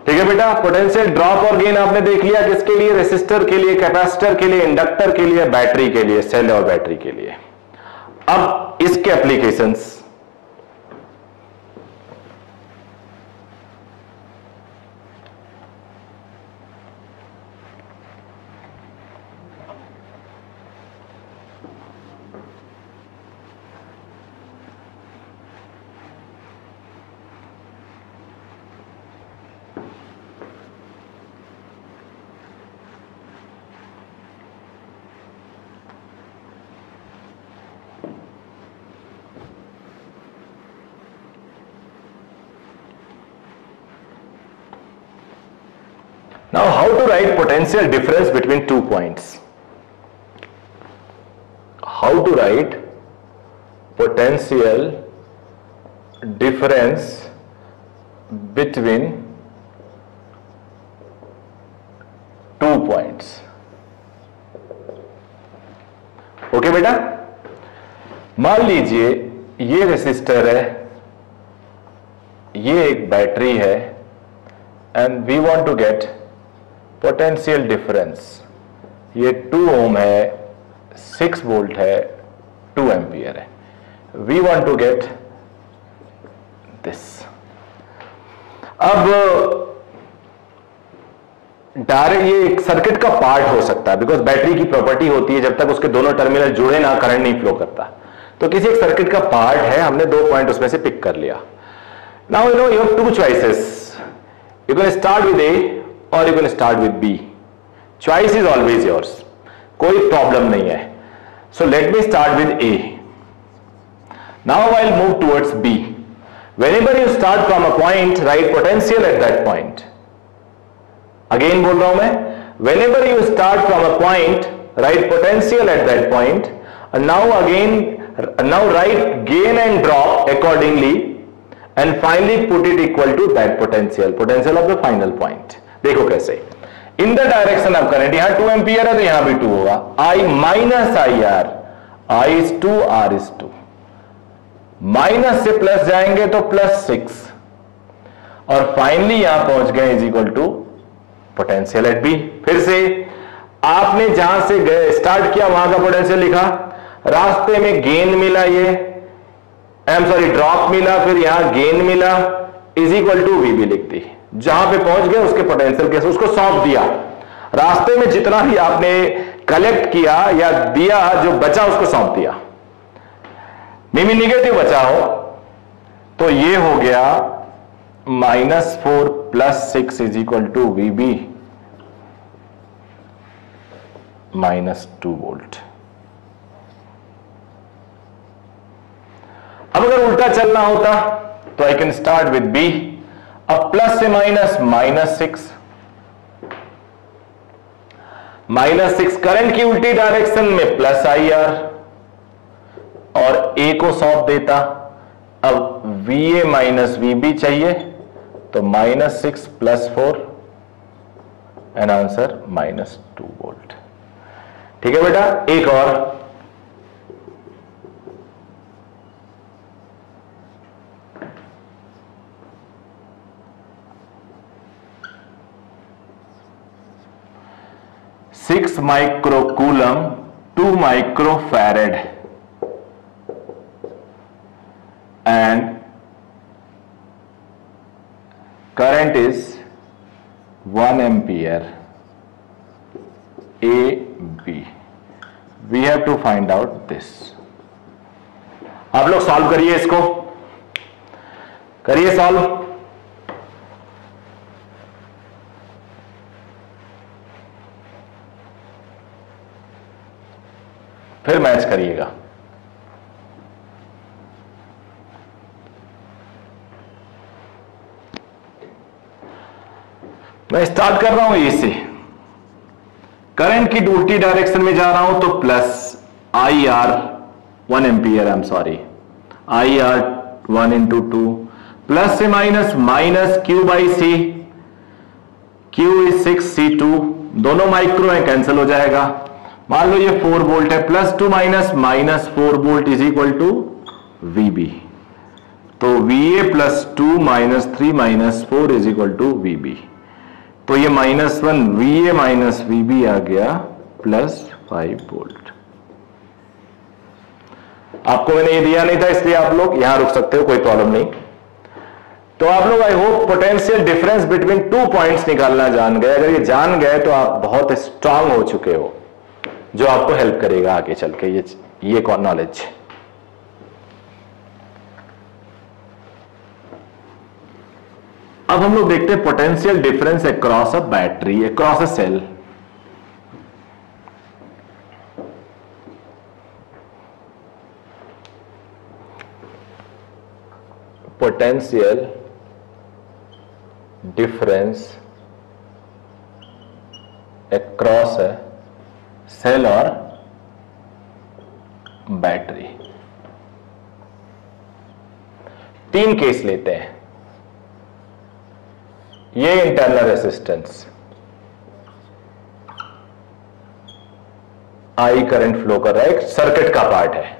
ठीक है बेटा। पोटेंशियल ड्रॉप और गेन आपने देख लिया, किसके लिए? रेसिस्टर के लिए, कैपेसिटर के लिए, इंडक्टर के लिए, बैटरी के लिए, सेल और बैटरी के लिए। अब इसके applications, now how to write potential difference between 2 points? How to write potential difference between 2 points? Okay बेटा। मान लीजिए ये रेसिस्टर है, ये एक बैटरी है, and we want to get potential difference. ये 2 ओम है, 6 वोल्ट है, 2 एम्पियर है। We want to get this. अब डायरेक्ट ये एक सर्किट का पार्ट हो सकता है, बिकॉज बैटरी की प्रॉपर्टी होती है जब तक उसके दोनों टर्मिनल जुड़े ना करंट नहीं फ्लो करता। तो किसी एक सर्किट का पार्ट है, हमने 2 पॉइंट उसमें से पिक कर लिया। Now you know you have 2 choices, you can start with A और you can start with B. Choice is always yours, कोई प्रॉब्लम नहीं है। So let me start with A. Now I will move towards B. Whenever you start from a point, write potential at that point. Again बोल रहा हूं मैं, whenever you start from a point, write potential at that point, and now write gain and drop accordingly, and finally put it equal to that potential of the final point. देखो कैसे, in the direction of current, यहां 2 ampere है तो यहां भी 2 होगा, I minus IR, I is 2, R is 2, minus से plus जाएंगे तो +6, और फाइनली यहां पहुंच गए is equal to potential at B. फिर से आपने जहां से गए स्टार्ट किया वहां का पोटेंशियल लिखा, रास्ते में गेन मिला, ड्रॉप मिला, फिर यहां गेन मिला, इज इक्वल टू वी भी लिख दी। जहां पे पहुंच गए उसके पोटेंशियल कैसे, उसको सौंप दिया, रास्ते में जितना भी आपने कलेक्ट किया या दिया, जो बचा उसको सौंप दिया। मीमी निगेटिव बचा हो तो ये हो गया -4 + 6 is equal to VB -2 volt. अब अगर उल्टा चलना होता तो I can start with B, अब प्लस से माइनस -6, -6 करंट की उल्टी डायरेक्शन में प्लस IR, और A को सौंप देता। अब VA - VB चाहिए तो -6 + 4 एंड आंसर -2 वोल्ट। ठीक है बेटा, एक और, six microcoulomb 2 microfarad and current is 1 ampere AB. We have to find out this. आप लोग सॉल्व करिए, इसको करिए सॉल्व। फिर मैच करिएगा। मैं स्टार्ट कर रहा हूं ए से, करंट की उल्टी डायरेक्शन में जा रहा हूं तो plus IR 1 ampere, I am sorry, IR 1 × 2, plus से minus Q/C, Q is 6C2, दोनों माइक्रो है, कैंसिल हो जाएगा। मान लो ये 4 वोल्ट है, +2 - -4 volt is equal to VB, तो VA +2 - 3 - 4 is equal to VB, तो ये -1 VA - VB आ गया +5 वोल्ट। आपको मैंने ये दिया नहीं था इसलिए आप लोग यहां रुक सकते हो, कोई प्रॉब्लम नहीं। तो आप लोग I hope potential difference between 2 points निकालना जान गए। अगर ये जान गए तो आप बहुत स्ट्रांग हो चुके हो, जो आपको हेल्प करेगा आगे चल के ये नॉलेज। अब हम लोग देखते हैं potential difference across a battery, across a cell. Potential difference across a cell और बैटरी। 3 केस लेते हैं। ये internal resistance, I current flow कर रहा है, एक सर्किट का पार्ट है।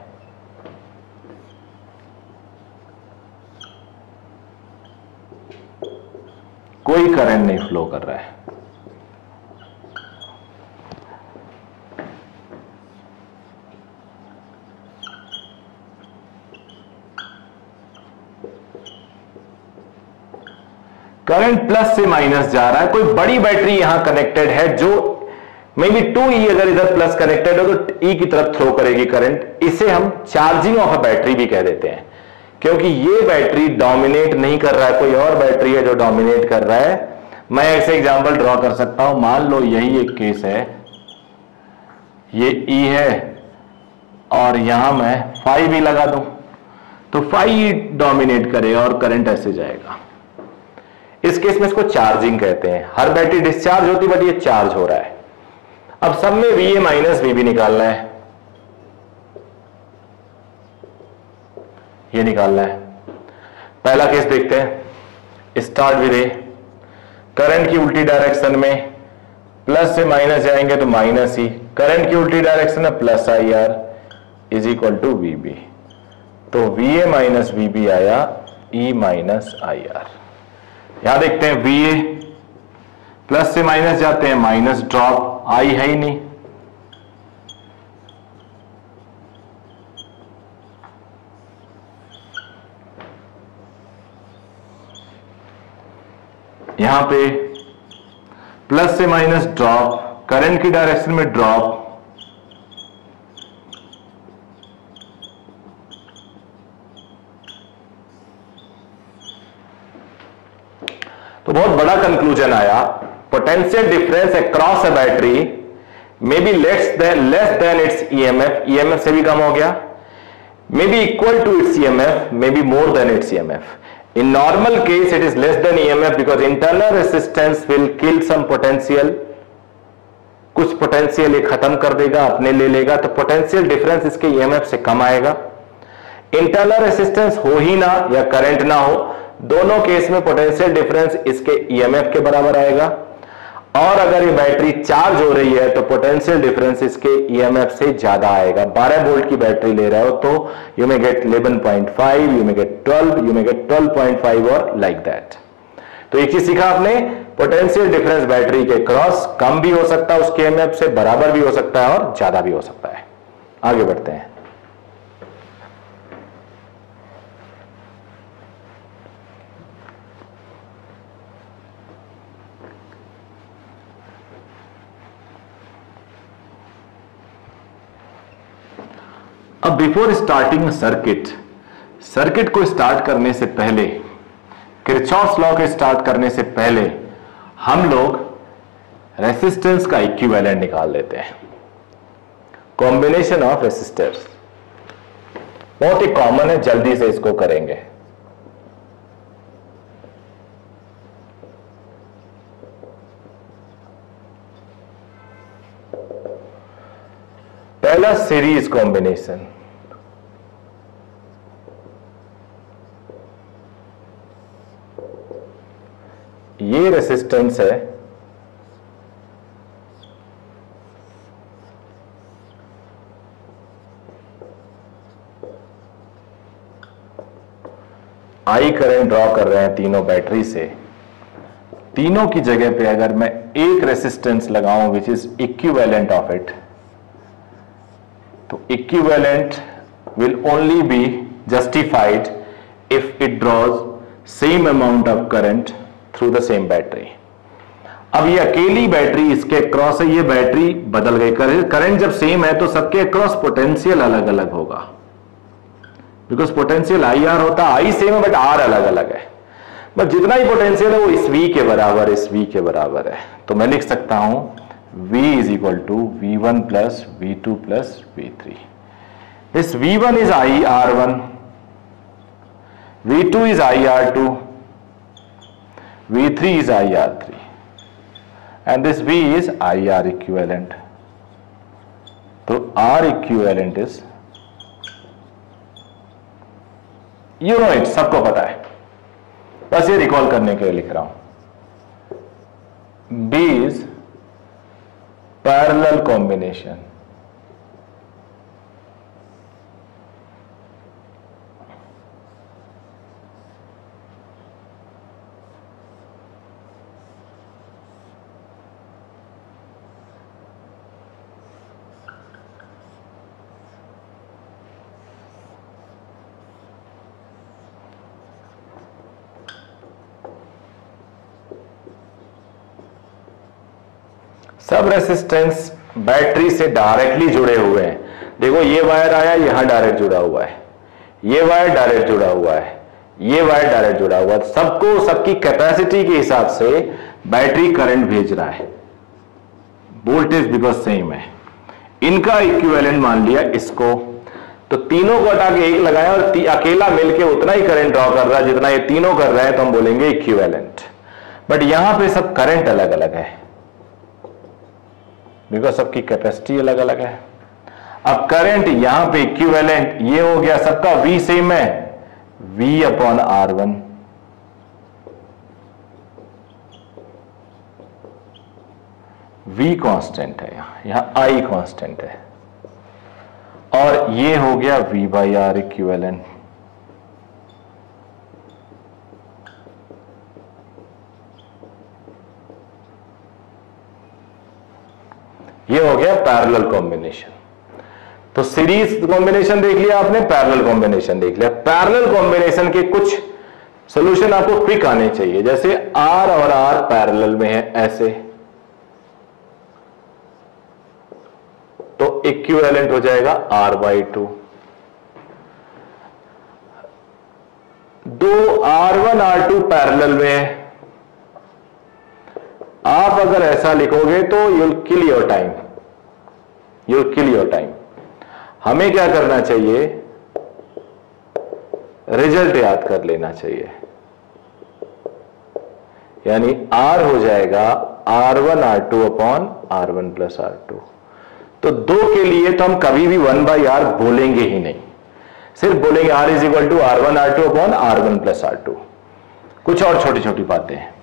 कोई करंट नहीं फ्लो कर रहा है। करंट प्लस से माइनस जा रहा है। कोई बड़ी बैटरी यहां कनेक्टेड है जो मे बी 2E अगर इधर प्लस कनेक्टेड हो तो E की तरफ थ्रो करेगी करंट। इसे हम चार्जिंग ऑफ अ बैटरी भी कह देते हैं, क्योंकि ये बैटरी डोमिनेट नहीं कर रहा है, कोई और बैटरी है जो डोमिनेट कर रहा है। मैं ऐसे एग्जांपल ड्रॉ कर सकता हूं। मान लो यही एक केस है, ये E है और यहां मैं 5 भी लगा दूं तो 5 डोमिनेट करेगा और करंट ऐसे जाएगा। इस केस में इसको चार्जिंग कहते हैं। हर बैटरी डिस्चार्ज होती बट ये चार्ज हो रहा है। अब सब में VA माइनस VB निकालना है, ये निकालना है। पहला केस देखते हैं, स्टार्ट विद ए, करंट की उल्टी डायरेक्शन में प्लस से माइनस जाएंगे तो माइनस ही, करंट की उल्टी डायरेक्शन में plus IR is equal to VB, तो VA माइनस VB आया E माइनस IR। यहां देखते हैं VA प्लस से माइनस जाते हैं माइनस, ड्रॉप, I है ही नहीं, यहां पे प्लस से माइनस ड्रॉप, करंट की डायरेक्शन में ड्रॉप, तो बहुत बड़ा कंक्लूजन आया, potential difference across a battery may be less than its EMF, EMF से भी कम हो गया, may be equal to its EMF, may be more than its EMF. In normal case it is less than EMF because internal resistance will kill some potential, कुछ potential ये खत्म कर देगा, अपने ले लेगा, तो पोटेंशियल डिफरेंस इसके EMF से कम आएगा। इंटरनल रेसिस्टेंस हो ही ना या करंट ना हो, दोनों केस में पोटेंशियल डिफरेंस इसके EMF के बराबर आएगा। और अगर ये बैटरी चार्ज हो रही है तो पोटेंशियल डिफरेंस इसके EMF से ज्यादा आएगा। 12 वोल्ट की बैटरी ले रहे हो तो you may gate 11.5, you may gate 12, you may gate 12.5 और लाइक दैट। तो एक चीज सीखा आपने, पोटेंशियल डिफरेंस बैटरी के क्रॉस कम भी हो सकता है उसके EMF से, बराबर भी हो सकता है और ज्यादा भी हो सकता है। आगे बढ़ते हैं। अब बिफोर स्टार्टिंग सर्किट को स्टार्ट करने से पहले, किरचॉफ्स लॉ के स्टार्ट करने से पहले हम लोग रेसिस्टेंस का इक्विवेलेंट निकाल लेते हैं। कॉम्बिनेशन ऑफ रेसिस्टर्स बहुत ही कॉमन है, जल्दी से इसको करेंगे। पहला सीरीज कॉम्बिनेशन, ये रेसिस्टेंस है, आई करंट ड्रॉ कर रहे हैं तीनों बैटरी से। तीनों की जगह पे अगर मैं एक रेसिस्टेंस लगाऊं which is equivalent of it, तो equivalent will only be justified if it draws same amount of current through the same battery. अब ये अकेली बैटरी इसके क्रॉस है, ये बैटरी बदल गई, करंट जब सेम है तो सबके क्रॉस पोटेंशियल अलग अलग होगा, बिकॉज पोटेंशियल IR होता, I सेम है बट R अलग अलग है। बट जितना ही पोटेंशियल है वो इस V के बराबर, इस V के बराबर है। तो मैं लिख सकता हूं V is equal to V1 plus V2 plus V3. This V1 is IR1, V2 is IR2, V3 is IR3, and this V is IR equivalent. So R equivalent is, you know it, सबको पता है, बस ये recall करने के लिए लिख रहा हूं। B is parallel combination. सब रेसिस्टेंस बैटरी से डायरेक्टली जुड़े हुए हैं। देखो ये वायर आया, यहां डायरेक्ट जुड़ा हुआ है, ये वायर डायरेक्ट जुड़ा हुआ है, ये वायर डायरेक्ट जुड़ा हुआ है। सबको सबकी कैपेसिटी के हिसाब से बैटरी करंट भेज रहा है, वोल्टेज बिकॉज सेम है। इनका इक्विवेलेंट मान लिया इसको, तो तीनों को हटा के एक लगाया और अकेला मिलके उतना ही करंट ड्रॉ कर रहा है जितना ये तीनों कर रहे हैं, तो हम बोलेंगे इक्विवेलेंट। बट यहां पे सब करंट अलग अलग है, बिकॉज सबकी कैपेसिटी अलग अलग है। अब करंट यहां पे इक्विवेलेंट ये हो गया, सबका V सेम है, V/R1। V कांस्टेंट है, यहां I कांस्टेंट है, और ये हो गया V/R इक्विवेलेंट। ये हो गया पैरेलल कॉम्बिनेशन। तो सीरीज कॉम्बिनेशन देख लिया आपने, पैरेलल कॉम्बिनेशन देख लिया। पैरेलल कॉम्बिनेशन के कुछ सॉल्यूशन आपको क्विक आने चाहिए, जैसे R और R पैरेलल में है ऐसे, तो इक्विवेलेंट हो जाएगा R/2। दो R1 R2 पैरेलल में है, आप अगर ऐसा लिखोगे तो you'll kill your time, you'll kill your time। हमें क्या करना चाहिए, रिजल्ट याद कर लेना चाहिए, यानी R हो जाएगा R1 R2 upon R1 plus R2। तो दो के लिए तो हम कभी भी 1/R बोलेंगे ही नहीं, सिर्फ बोलेंगे R is equal to R1 R2 upon R1 plus R2। कुछ और छोटी छोटी बातें हैं।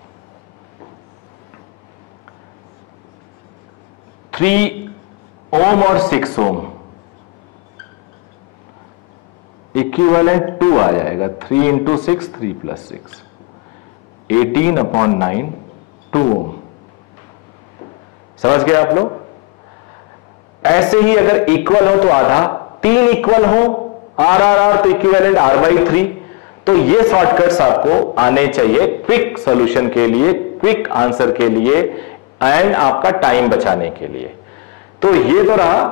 3 ओम और 6 ओम इक्विवेलेंट 2 आ जाएगा, 3 इंटू 6 3 प्लस 6 18/9 2 ओम। समझ गए आप लोग? ऐसे ही अगर इक्वल हो तो आधा, 3 इक्वल हो R तो इक्विवेलेंट R/3। तो ये शॉर्टकट्स आपको आने चाहिए क्विक सॉल्यूशन के लिए, क्विक आंसर के लिए एंड आपका टाइम बचाने के लिए। तो ये तो रहा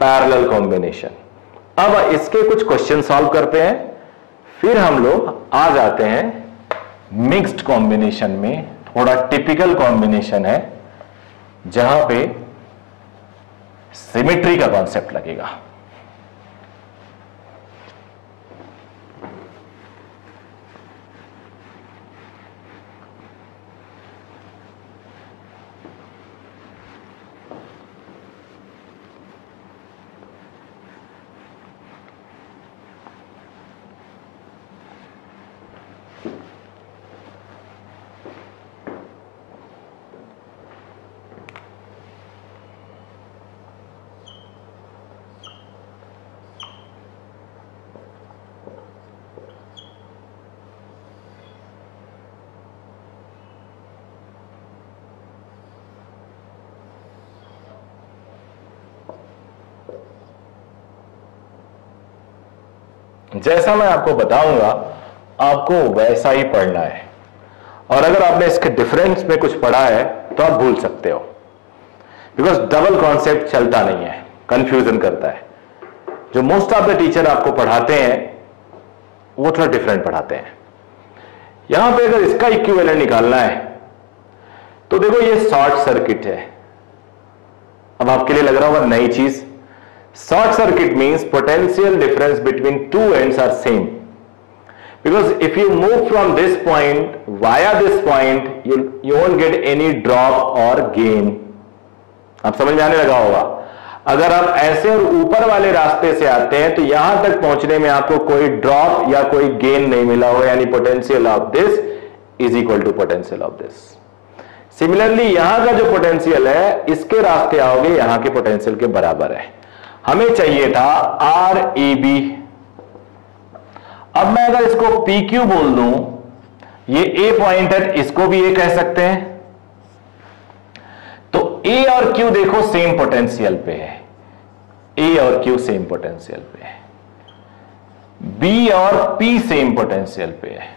पैरेलल कॉम्बिनेशन। अब इसके कुछ क्वेश्चन सॉल्व करते हैं, फिर हम लोग आ जाते हैं मिक्स्ड कॉम्बिनेशन में। थोड़ा टिपिकल कॉम्बिनेशन है जहां पे सिमेट्री का कॉन्सेप्ट लगेगा। जैसा मैं आपको बताऊंगा आपको वैसा ही पढ़ना है, और अगर आपने इसके डिफरेंस में कुछ पढ़ा है तो आप भूल सकते हो, बिकॉज डबल कॉन्सेप्ट चलता नहीं है, कंफ्यूजन करता है। जो मोस्ट ऑफ द टीचर आपको पढ़ाते हैं वो थोड़ा डिफरेंट पढ़ाते हैं। यहां पे अगर इसका इक्विवेलेंट निकालना है तो देखो ये शॉर्ट सर्किट है। अब आपके लिए लग रहा होगा नई चीज। Short circuit means potential difference between two ends are same, because if you move from this point via this point you won't get any drop or gain। आप समझ में आने लगा होगा। अगर आप ऐसे और ऊपर वाले रास्ते से आते हैं तो यहां तक पहुंचने में आपको कोई ड्रॉप या कोई गेन नहीं मिला होगा, यानी potential of this is equal to potential of this. Similarly यहां का जो पोटेंशियल है इसके रास्ते आओगे यहां के पोटेंशियल के बराबर है। हमें चाहिए था RAB। अब मैं अगर इसको PQ बोल दूं, ये A पॉइंट है, इसको भी A कह सकते हैं। तो A और Q देखो सेम पोटेंशियल पे है, A और Q सेम पोटेंशियल पे है, B और P सेम पोटेंशियल पे है।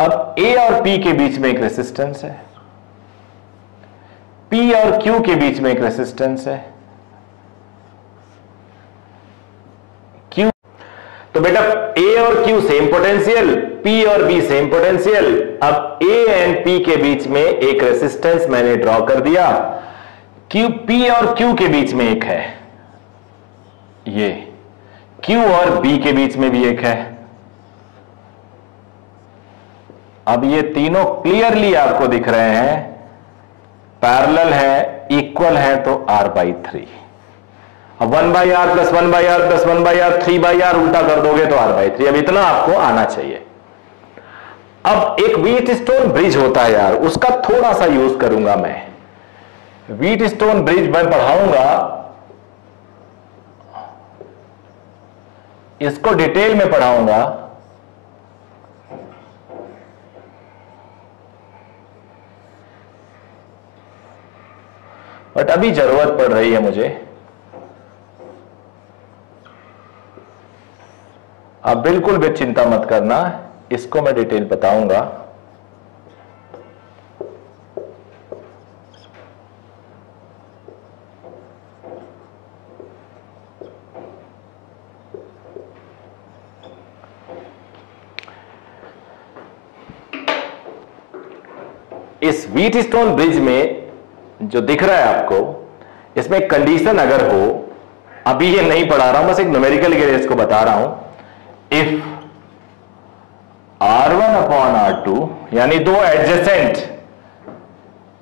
अब A और P के बीच में एक रेसिस्टेंस है, P और Q के बीच में एक रेसिस्टेंस है, तो बेटा A और Q सेम पोटेंशियल, P और B सेम पोटेंशियल। अब A एंड P के बीच में एक रेसिस्टेंस मैंने ड्रॉ कर दिया, P और Q के बीच में एक है, ये Q और B के बीच में भी एक है। अब ये तीनों क्लियरली आपको दिख रहे हैं, पैरेलल है, इक्वल है, तो R/3। अब 1/R plus 1/R plus 1/R 3/R उल्टा कर दोगे तो R/3। अब इतना आपको आना चाहिए। अब एक व्हीटस्टोन ब्रिज होता है यार, उसका थोड़ा सा यूज करूंगा मैं। व्हीटस्टोन ब्रिज मैं पढ़ाऊंगा, इसको डिटेल में पढ़ाऊंगा। बट अभी जरूरत पड़ रही है मुझे। आप बिल्कुल भी चिंता मत करना, इसको मैं डिटेल बताऊंगा। इस व्हीटस्टोन ब्रिज में जो दिख रहा है आपको, इसमें कंडीशन अगर हो, अभी ये नहीं पढ़ा रहा हूं, बस एक न्यूमेरिकल के लिए इसको बता रहा हूं। इफ R1/R2 यानी दो एडजेसेंट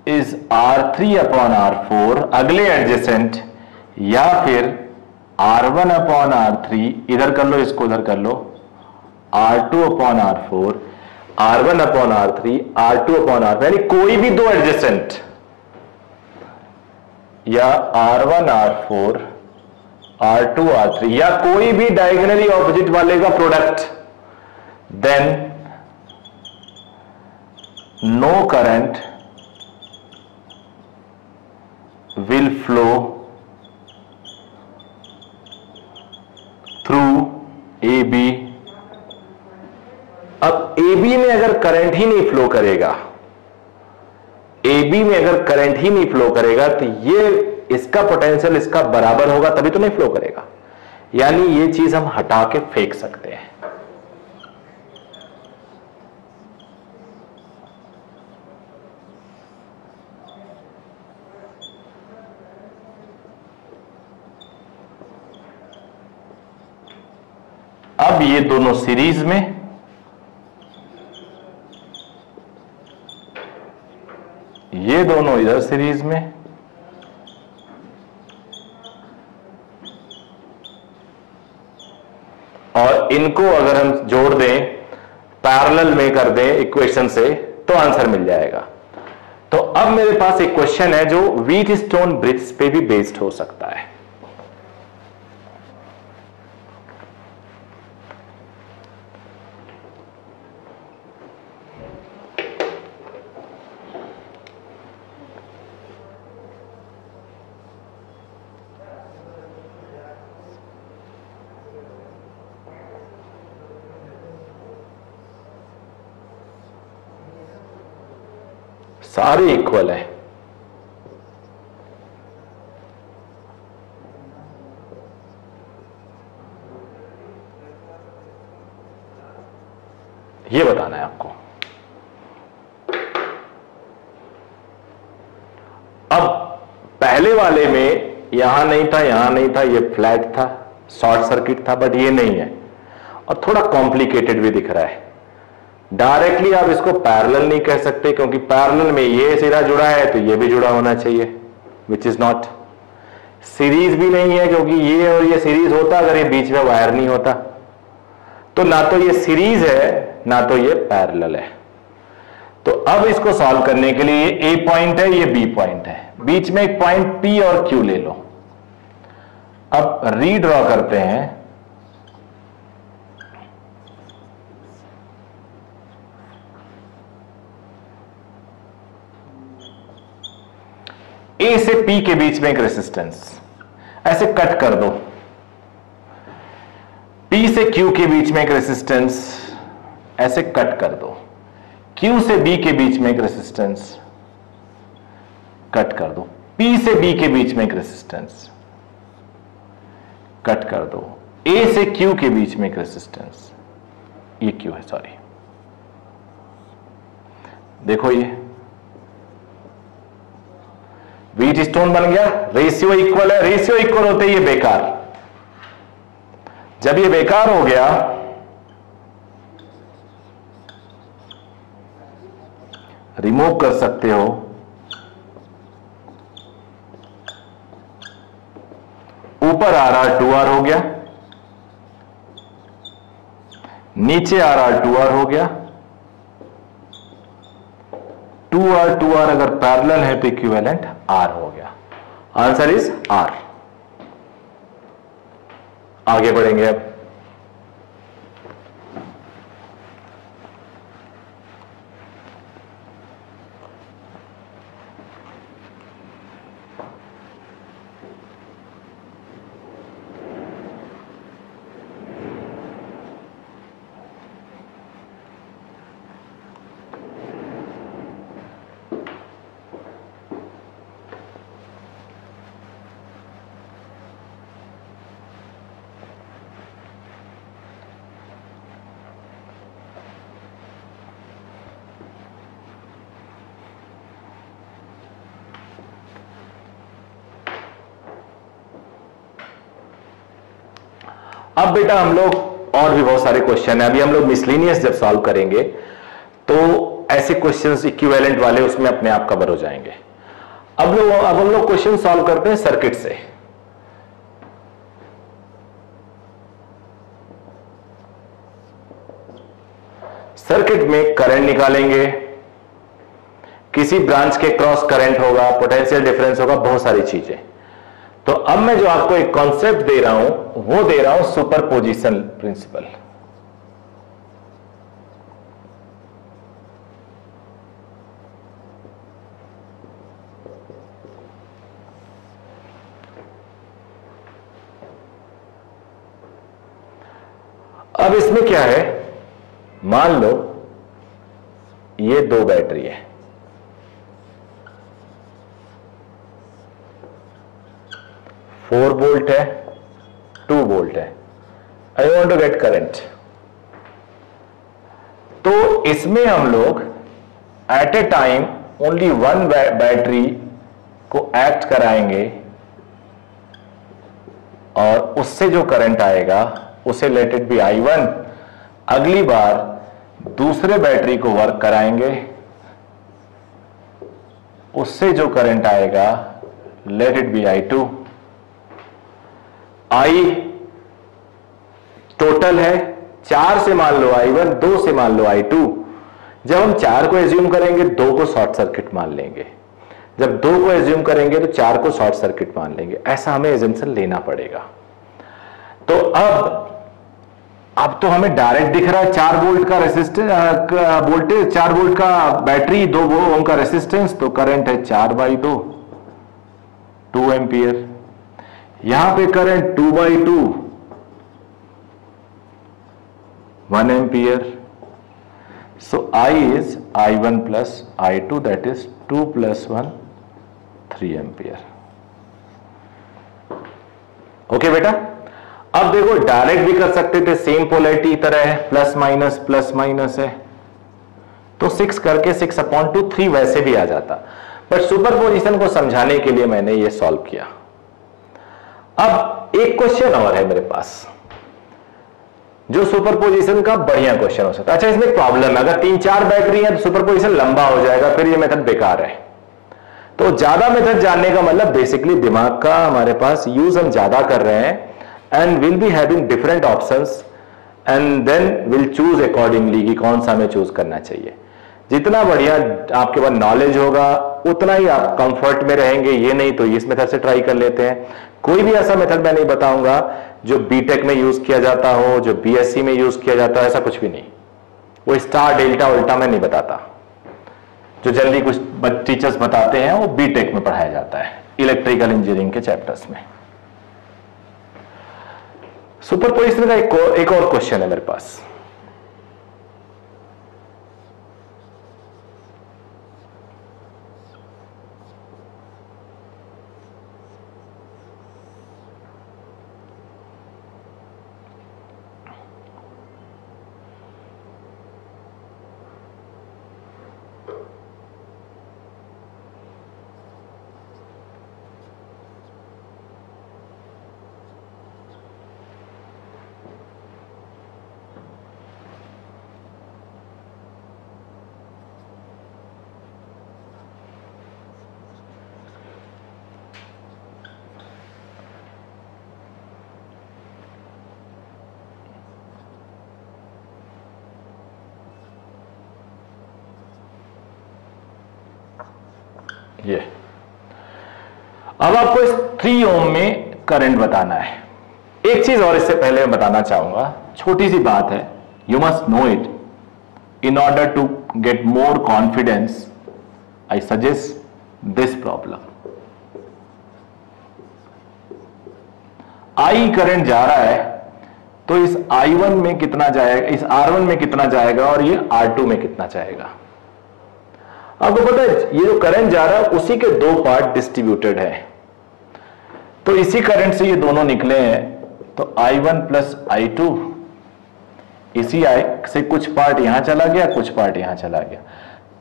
इज R3/R4, अगले एडजेसेंट या फिर R1/R3, इधर कर लो, इसको उधर कर लो, R2/R4, R1/R3, R2/R4, यानी कोई भी दो एडजेसेंट या R1/R4, R2/R3 या कोई भी डायगोनली ऑपोजिट वाले का product, then no current will flow through AB। अब AB में अगर करंट ही नहीं फ्लो करेगा, AB में अगर करंट ही नहीं फ्लो करेगा, तो ये इसका पोटेंशियल इसका बराबर होगा, तभी तो नहीं फ्लो करेगा। यानी ये चीज हम हटा के फेंक सकते हैं। अब ये दोनों सीरीज में, ये दोनों इधर सीरीज में, और इनको अगर हम जोड़ दें, पैरेलल में कर दें इक्वेशन से, तो आंसर मिल जाएगा। तो अब मेरे पास एक क्वेश्चन है जो व्हीटस्टोन ब्रिज पे भी बेस्ड हो सकता है। सारे इक्वल है, ये बताना है आपको। अब पहले वाले में यहां नहीं था, यहां नहीं था, ये फ्लैट था, शॉर्ट सर्किट था, बट ये नहीं है, और थोड़ा कॉम्प्लिकेटेड भी दिख रहा है। डायरेक्टली आप इसको पैरेलल नहीं कह सकते, क्योंकि पैरेलल में ये सिरा जुड़ा है तो ये भी जुड़ा होना चाहिए, विच इज नॉट। सीरीज भी नहीं है, क्योंकि ये और ये सीरीज होता अगर ये बीच में वायर नहीं होता। तो ना तो ये सीरीज है, ना तो ये पैरेलल है। तो अब इसको सॉल्व करने के लिए ये A पॉइंट है, ये B पॉइंट है, बीच में एक पॉइंट P और Q ले लो। अब रीड्रॉ करते हैं। A से P के बीच में एक रेसिस्टेंस ऐसे कट कर दो, P से Q के बीच में एक रेसिस्टेंस ऐसे कट कर दो, Q से B के बीच में एक रेसिस्टेंस कट कर दो, P से B के बीच में एक रेसिस्टेंस कट कर दो, A से Q के बीच में एक रेसिस्टेंस, ये Q है, सॉरी, देखो ये व्हीटस्टोन बन गया। रेशियो इक्वल है, रेशियो इक्वल होते ही ये बेकार। जब ये बेकार हो गया रिमूव कर सकते हो, ऊपर RR2R हो गया, नीचे RR2R हो गया, 2R अगर पैरेलल है तो इक्विवेलेंट R हो गया। Answer is R। आगे बढ़ेंगे अब। अब बेटा हम लोग और भी बहुत सारे क्वेश्चन है, अभी हम लोग मिसलिनियस जब सॉल्व करेंगे तो ऐसे क्वेश्चंस इक्विवेलेंट वाले उसमें अपने आप कवर हो जाएंगे। अब हम लोग क्वेश्चन सॉल्व करते हैं सर्किट से। सर्किट में करंट निकालेंगे, किसी ब्रांच के क्रॉस करंट होगा, पोटेंशियल डिफरेंस होगा, बहुत सारी चीजें। तो अब मैं जो आपको एक कॉन्सेप्ट दे रहा हूं वो दे रहा हूं सुपरपोजिशन प्रिंसिपल। अब इसमें क्या है, मान लो ये दो बैटरी है, फोर वोल्ट है, 2 वोल्ट है, I want to get current. तो इसमें हम लोग at a time only one battery को एक्ट कराएंगे और उससे जो करंट आएगा उसे लेट इट बी I1। अगली बार दूसरे बैटरी को वर्क कराएंगे, उससे जो करंट आएगा late it B I2। I total है 4 से मान लो I1, 2 से मान लो I2। जब हम 4 को एज्यूम करेंगे 2 को शॉर्ट सर्किट मान लेंगे, जब 2 को एज्यूम करेंगे तो 4 को शॉर्ट सर्किट मान लेंगे। ऐसा हमें एजम्पशन लेना पड़ेगा। तो अब तो हमें डायरेक्ट दिख रहा है 4 वोल्ट का रेसिस्टेंस वोल्टेज, 4 वोल्ट का बैटरी, 2 ओम का रेसिस्टेंस, तो करंट है 4/2, 2 एंपियर। यहां पे current 2/2, 1 ampere. So I is I1 plus I2, that is 2 plus 1, 3 ampere. Okay बेटा, अब देखो डायरेक्ट भी कर सकते थे, सेम पोलैरिटी की तरह है, प्लस माइनस है, तो 6 करके 6/2, 3 वैसे भी आ जाता, बट सुपरपोजिशन को समझाने के लिए मैंने ये सॉल्व किया। अब एक क्वेश्चन और है मेरे पास जो सुपरपोजिशन का बढ़िया क्वेश्चन हो सकता है। अच्छा, इसमें प्रॉब्लम है, अगर 3-4 बैटरी है तो सुपरपोजिशन लंबा हो जाएगा, फिर ये मेथड बेकार है। तो ज्यादा मेथड जानने का मतलब बेसिकली दिमाग का हमारे पास यूज हम ज्यादा कर रहे हैं, and will be having different options and then will choose accordingly कि कौन सा हमें चूज करना चाहिए। जितना बढ़िया आपके पास नॉलेज होगा उतना ही आप कंफर्ट में रहेंगे। ये नहीं तो इस मेथड से ट्राई कर लेते हैं। कोई भी ऐसा मेथड मैं नहीं बताऊंगा जो बीटेक में यूज किया जाता हो, जो बीएससी में यूज किया जाता है, ऐसा कुछ भी नहीं। वो स्टार डेल्टा उल्टा मैं नहीं बताता। जो जनरली कुछ टीचर्स बताते हैं वो बीटेक में पढ़ाया जाता है, इलेक्ट्रिकल इंजीनियरिंग के चैप्टर्स में। सुपरपोजिशन का एक और क्वेश्चन है मेरे पास। ये। अब आपको इस 3 ओम में करंट बताना है। एक चीज और इससे पहले मैं बताना चाहूंगा, छोटी सी बात है, you must know it. In order to get more confidence, I suggest this problem. I current जा रहा है, तो इस I1 में कितना जाएगा, इस R1 में कितना जाएगा और ये R2 में कितना जाएगा। आपको पता है ये जो करंट जा रहा है उसी के 2 पार्ट डिस्ट्रीब्यूटेड है, तो इसी करंट से ये दोनों निकले हैं, तो I1 प्लस I2, इसी से कुछ पार्ट यहां चला गया, कुछ पार्ट यहां चला गया।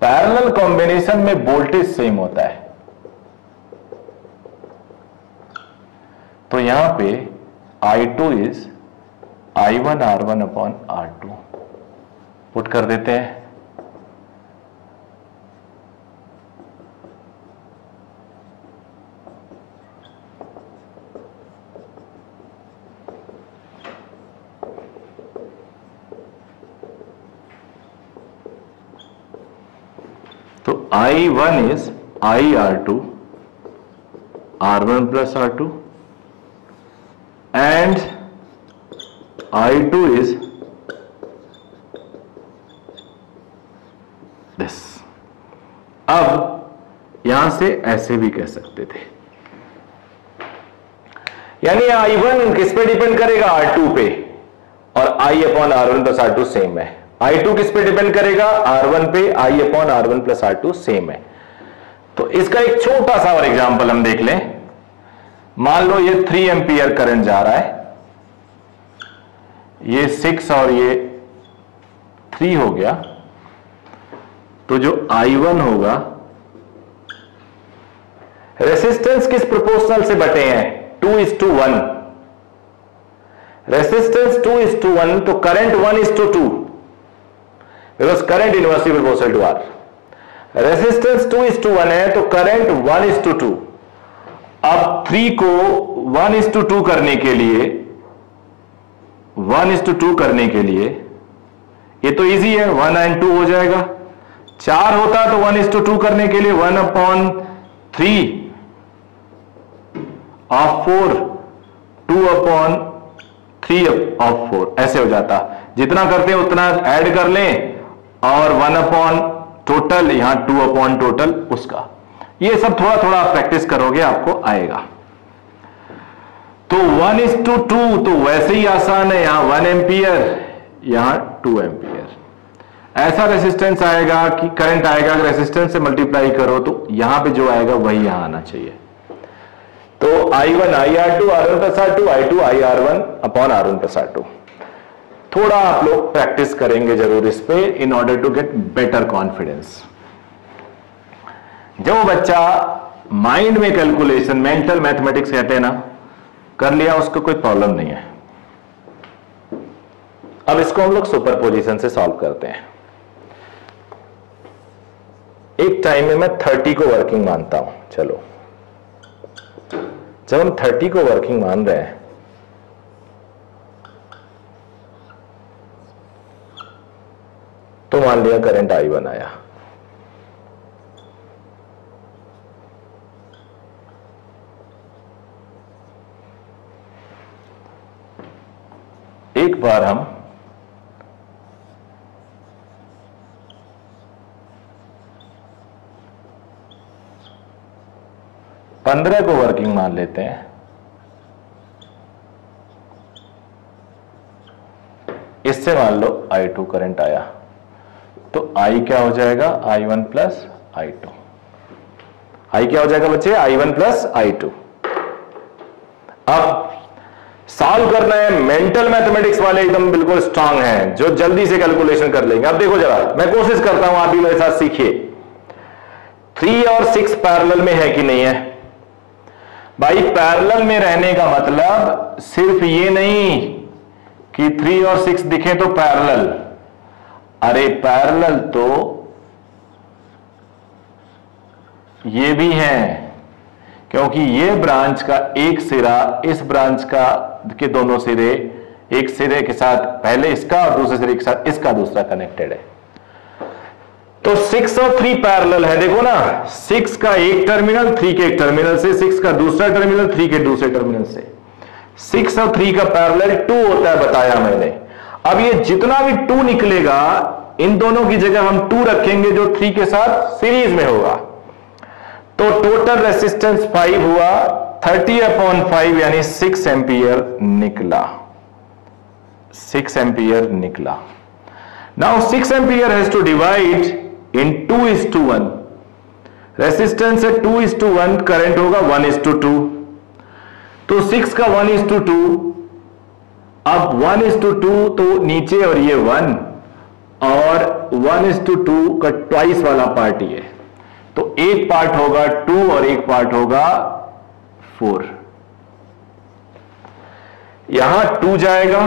पैरेलल कॉम्बिनेशन में वोल्टेज सेम होता है, तो यहां पे I2 is I1 R1 upon R2 put कर देते हैं। तो I1 is IR2 R1 plus R2 and I2 is this। अब यहां से ऐसे भी कह सकते थे, यानी I1 किस पे डिपेंड करेगा, R2 पे, और I upon R1 plus R2 same है। I2 किस पे डिपेंड करेगा, R1 पे, I upon R1 plus R2 same है। तो इसका एक छोटा सा और एग्जांपल हम देख लें। मान लो ये 3 एम्पियर करंट जा रहा है, ये 6 और ये 3 हो गया, तो जो I1 होगा, रेसिस्टेंस किस प्रोपोर्शनल से बटे हैं, 2:1। रेसिस्टेंस 2:1, तो current 1:2, because current inversely proportional to R. Resistance 2:1 है, तो करंट 1:2। अब 3 को 1:2 करने के लिए, 1:2 करने के लिए ये तो इजी है, 1 and 2 हो जाएगा। 4 होता तो 1:2 करने के लिए 1/3 ऑफ 4, 2/3 ऑफ 4 ऐसे हो जाता। जितना करते हैं उतना ऐड कर लें, और 1 टोटल, यहां 2 टोटल उसका। ये सब थोड़ा थोड़ा आप प्रैक्टिस करोगे आपको आएगा। तो 1:2 तो वैसे ही आसान है, यहां 1 एम्पियर, यहां 2 एम्पियर। ऐसा रेसिस्टेंस आएगा कि करंट आएगा, अगर रेसिस्टेंस से मल्टीप्लाई करो तो यहां पे जो आएगा वही यहां आना चाहिए। तो I1 IR2 R1 plus R2, I2 IR1 upon R1 plus R2। थोड़ा आप लोग प्रैक्टिस करेंगे जरूर इस पे, in order to get better confidence. जो बच्चा माइंड में कैलकुलेशन, मेंटल मैथमेटिक्स कहते हैं ना, कर लिया, उसको कोई प्रॉब्लम नहीं है। अब इसको हम लोग सुपरपोजिशन से सॉल्व करते हैं। एक टाइम में मैं 30 को वर्किंग मानता हूं। चलो, जब हम 30 को वर्किंग मान रहे हैं, तो मान लिया करंट I1 आया। एक बार हम पंद्रह को वर्किंग मान लेते हैं। इससे मान लो I2 करंट आया, तो I क्या हो जाएगा, I1 प्लस I2। I क्या हो जाएगा बच्चे, I1 प्लस I2। अब सॉल्व करना है, मेंटल मैथमेटिक्स वाले एकदम बिल्कुल स्ट्रांग हैं, जो जल्दी से कैलकुलेशन कर लेंगे। अब देखो जरा, मैं कोशिश करता हूं, आप भी मेरे साथ सीखिए। 3 और 6 पैरेलल में है कि नहीं है भाई? पैरेलल में रहने का मतलब सिर्फ ये नहीं कि 3 और 6 दिखे तो पैरेलल। अरे पैरेलल तो ये भी है, क्योंकि ये ब्रांच का एक सिरा इस ब्रांच का के दोनों सिरे, एक सिरे के साथ पहले इसका और दूसरे सिरे के साथ इसका दूसरा कनेक्टेड है। तो 6 और 3 पैरेलल है, देखो ना, 6 का एक टर्मिनल 3 के एक टर्मिनल से, 6 का दूसरा टर्मिनल 3 के दूसरे टर्मिनल से। 6 और 3 का पैरेलल 2 होता है, बताया मैंने। अब ये जितना भी 2 निकलेगा, इन दोनों की जगह हम 2 रखेंगे जो 3 के साथ सीरीज में होगा। तो टोटल रेसिस्टेंस 5 हुआ, 30/5 यानी 6 एम्पियर निकला। 6 एम्पियर निकला। Now 6 ampere has to divide in 2:1। Resistance है 2:1, करंट होगा 1:2। तो 6 का 1:2, अब 1:2 तो नीचे और ये 1, और 1:2 का ट्वाइस वाला पार्ट ही है, तो एक पार्ट होगा 2 और एक पार्ट होगा 4। यहां 2 जाएगा,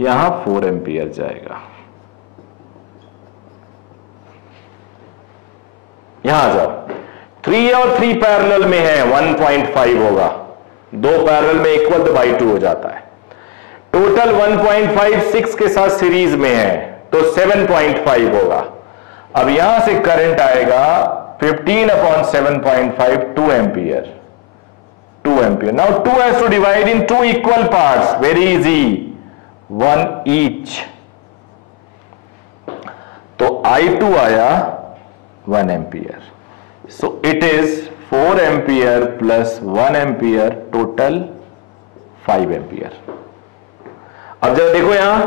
यहां 4 एम्पियर जाएगा। यहां आ जाओ, 3 और 3 पैरेलल में है, 1.5 होगा, 2 पैरेलल में इक्वल तो बाई 2 हो जाता है। टोटल 1.5 6 के साथ सीरीज में है, तो 7.5 होगा। अब यहां से करंट आएगा 15/7.5, 2 ampere. 2 ampere. Now 2 has to divide in 2 equal parts, very easy, 1 each. तो I2 आया 1 ampere. So it is 4 ampere plus 1 ampere, total 5 ampere. अब जब देखो यहां,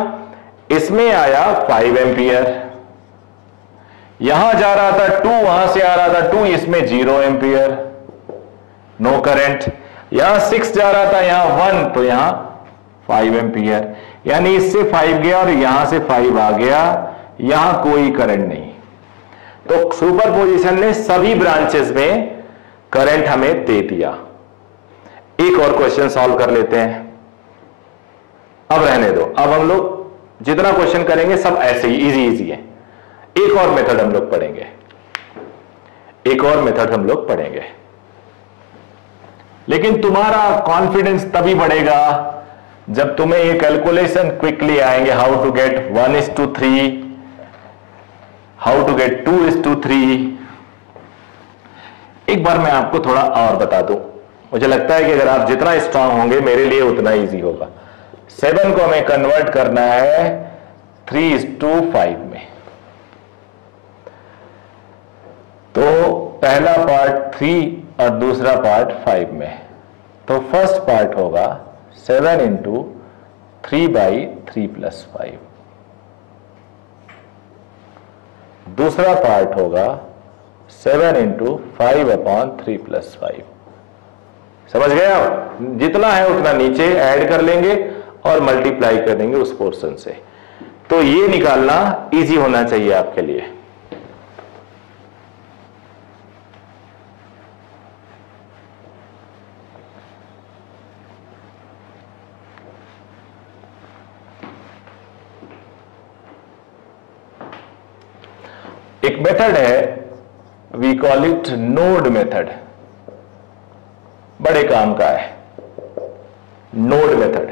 इसमें आया 5 एम्पियर, यहां जा रहा था 2, वहां से आ रहा था 2, इसमें 0 एम्पियर, नो करंट। यहां 6 जा रहा था, यहां 1, तो यहां 5 एम्पियर, यानी इससे 5 गया और यहां से 5 आ गया, यहां कोई करंट नहीं। तो सुपरपोजिशन ने सभी ब्रांचेस में करंट हमें दे दिया। एक और क्वेश्चन सॉल्व कर लेते हैं। अब रहने दो, अब हम लोग जितना क्वेश्चन करेंगे सब ऐसे ही इजी है। एक और मेथड हम लोग पढ़ेंगे, एक और मेथड हम लोग पढ़ेंगे, लेकिन तुम्हारा कॉन्फिडेंस तभी बढ़ेगा जब तुम्हें ये कैलकुलेशन क्विकली आएंगे। How to get 1:3, how to get 2:3। एक बार मैं आपको थोड़ा और बता दूं, मुझे लगता है कि अगर आप जितना स्ट्रांग होंगे मेरे लिए उतना इजी होगा। 7 को हमें कन्वर्ट करना है 3:5 में। तो पहला पार्ट 3 और दूसरा पार्ट 5 में, तो फर्स्ट पार्ट होगा 7 × 3/3 + 5। दूसरा पार्ट होगा 7 × 5/3 + 5। समझ गए आप? जितना है उतना नीचे ऐड कर लेंगे और मल्टीप्लाई कर देंगे उस पोर्शन से। तो ये निकालना इजी होना चाहिए आपके लिए। एक मेथड है, we call it node method, बड़े काम का है नोड मेथड।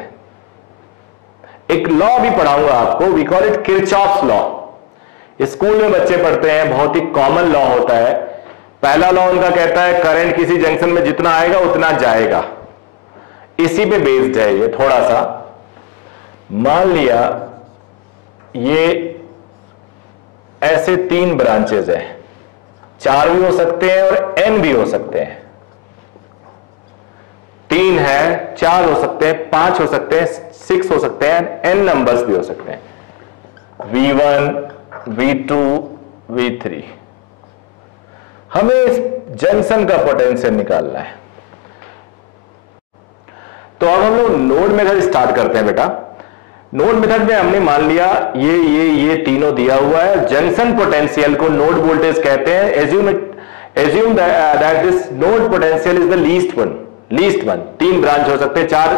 एक लॉ भी पढ़ाऊंगा आपको, we call it Kirchhoff's law. School में बच्चे पढ़ते हैं, बहुत ही कॉमन लॉ होता है। पहला लॉ उनका कहता है करंट किसी जंक्शन में जितना आएगा उतना जाएगा, इसी पे बेस्ड है ये थोड़ा सा। मान लिया ये ऐसे 3 ब्रांचेस हैं, 4 भी हो सकते हैं और n भी हो सकते हैं। 3 है, 4 हो सकते हैं, 5 हो सकते हैं, 6 हो सकते हैं, n नंबर्स भी हो सकते हैं, V1, V2, V3। हमें इस जंक्शन का पोटेंशियल निकालना है। तो अब हम लोग नोड मेथड स्टार्ट करते हैं बेटा। नोड मेथड में हमने मान लिया ये तीनों दिया हुआ है। जंक्शन पोटेंशियल को नोड वोल्टेज कहते हैं। Assume that this node potential is the least one. 3 branch हो सकते हैं, 4,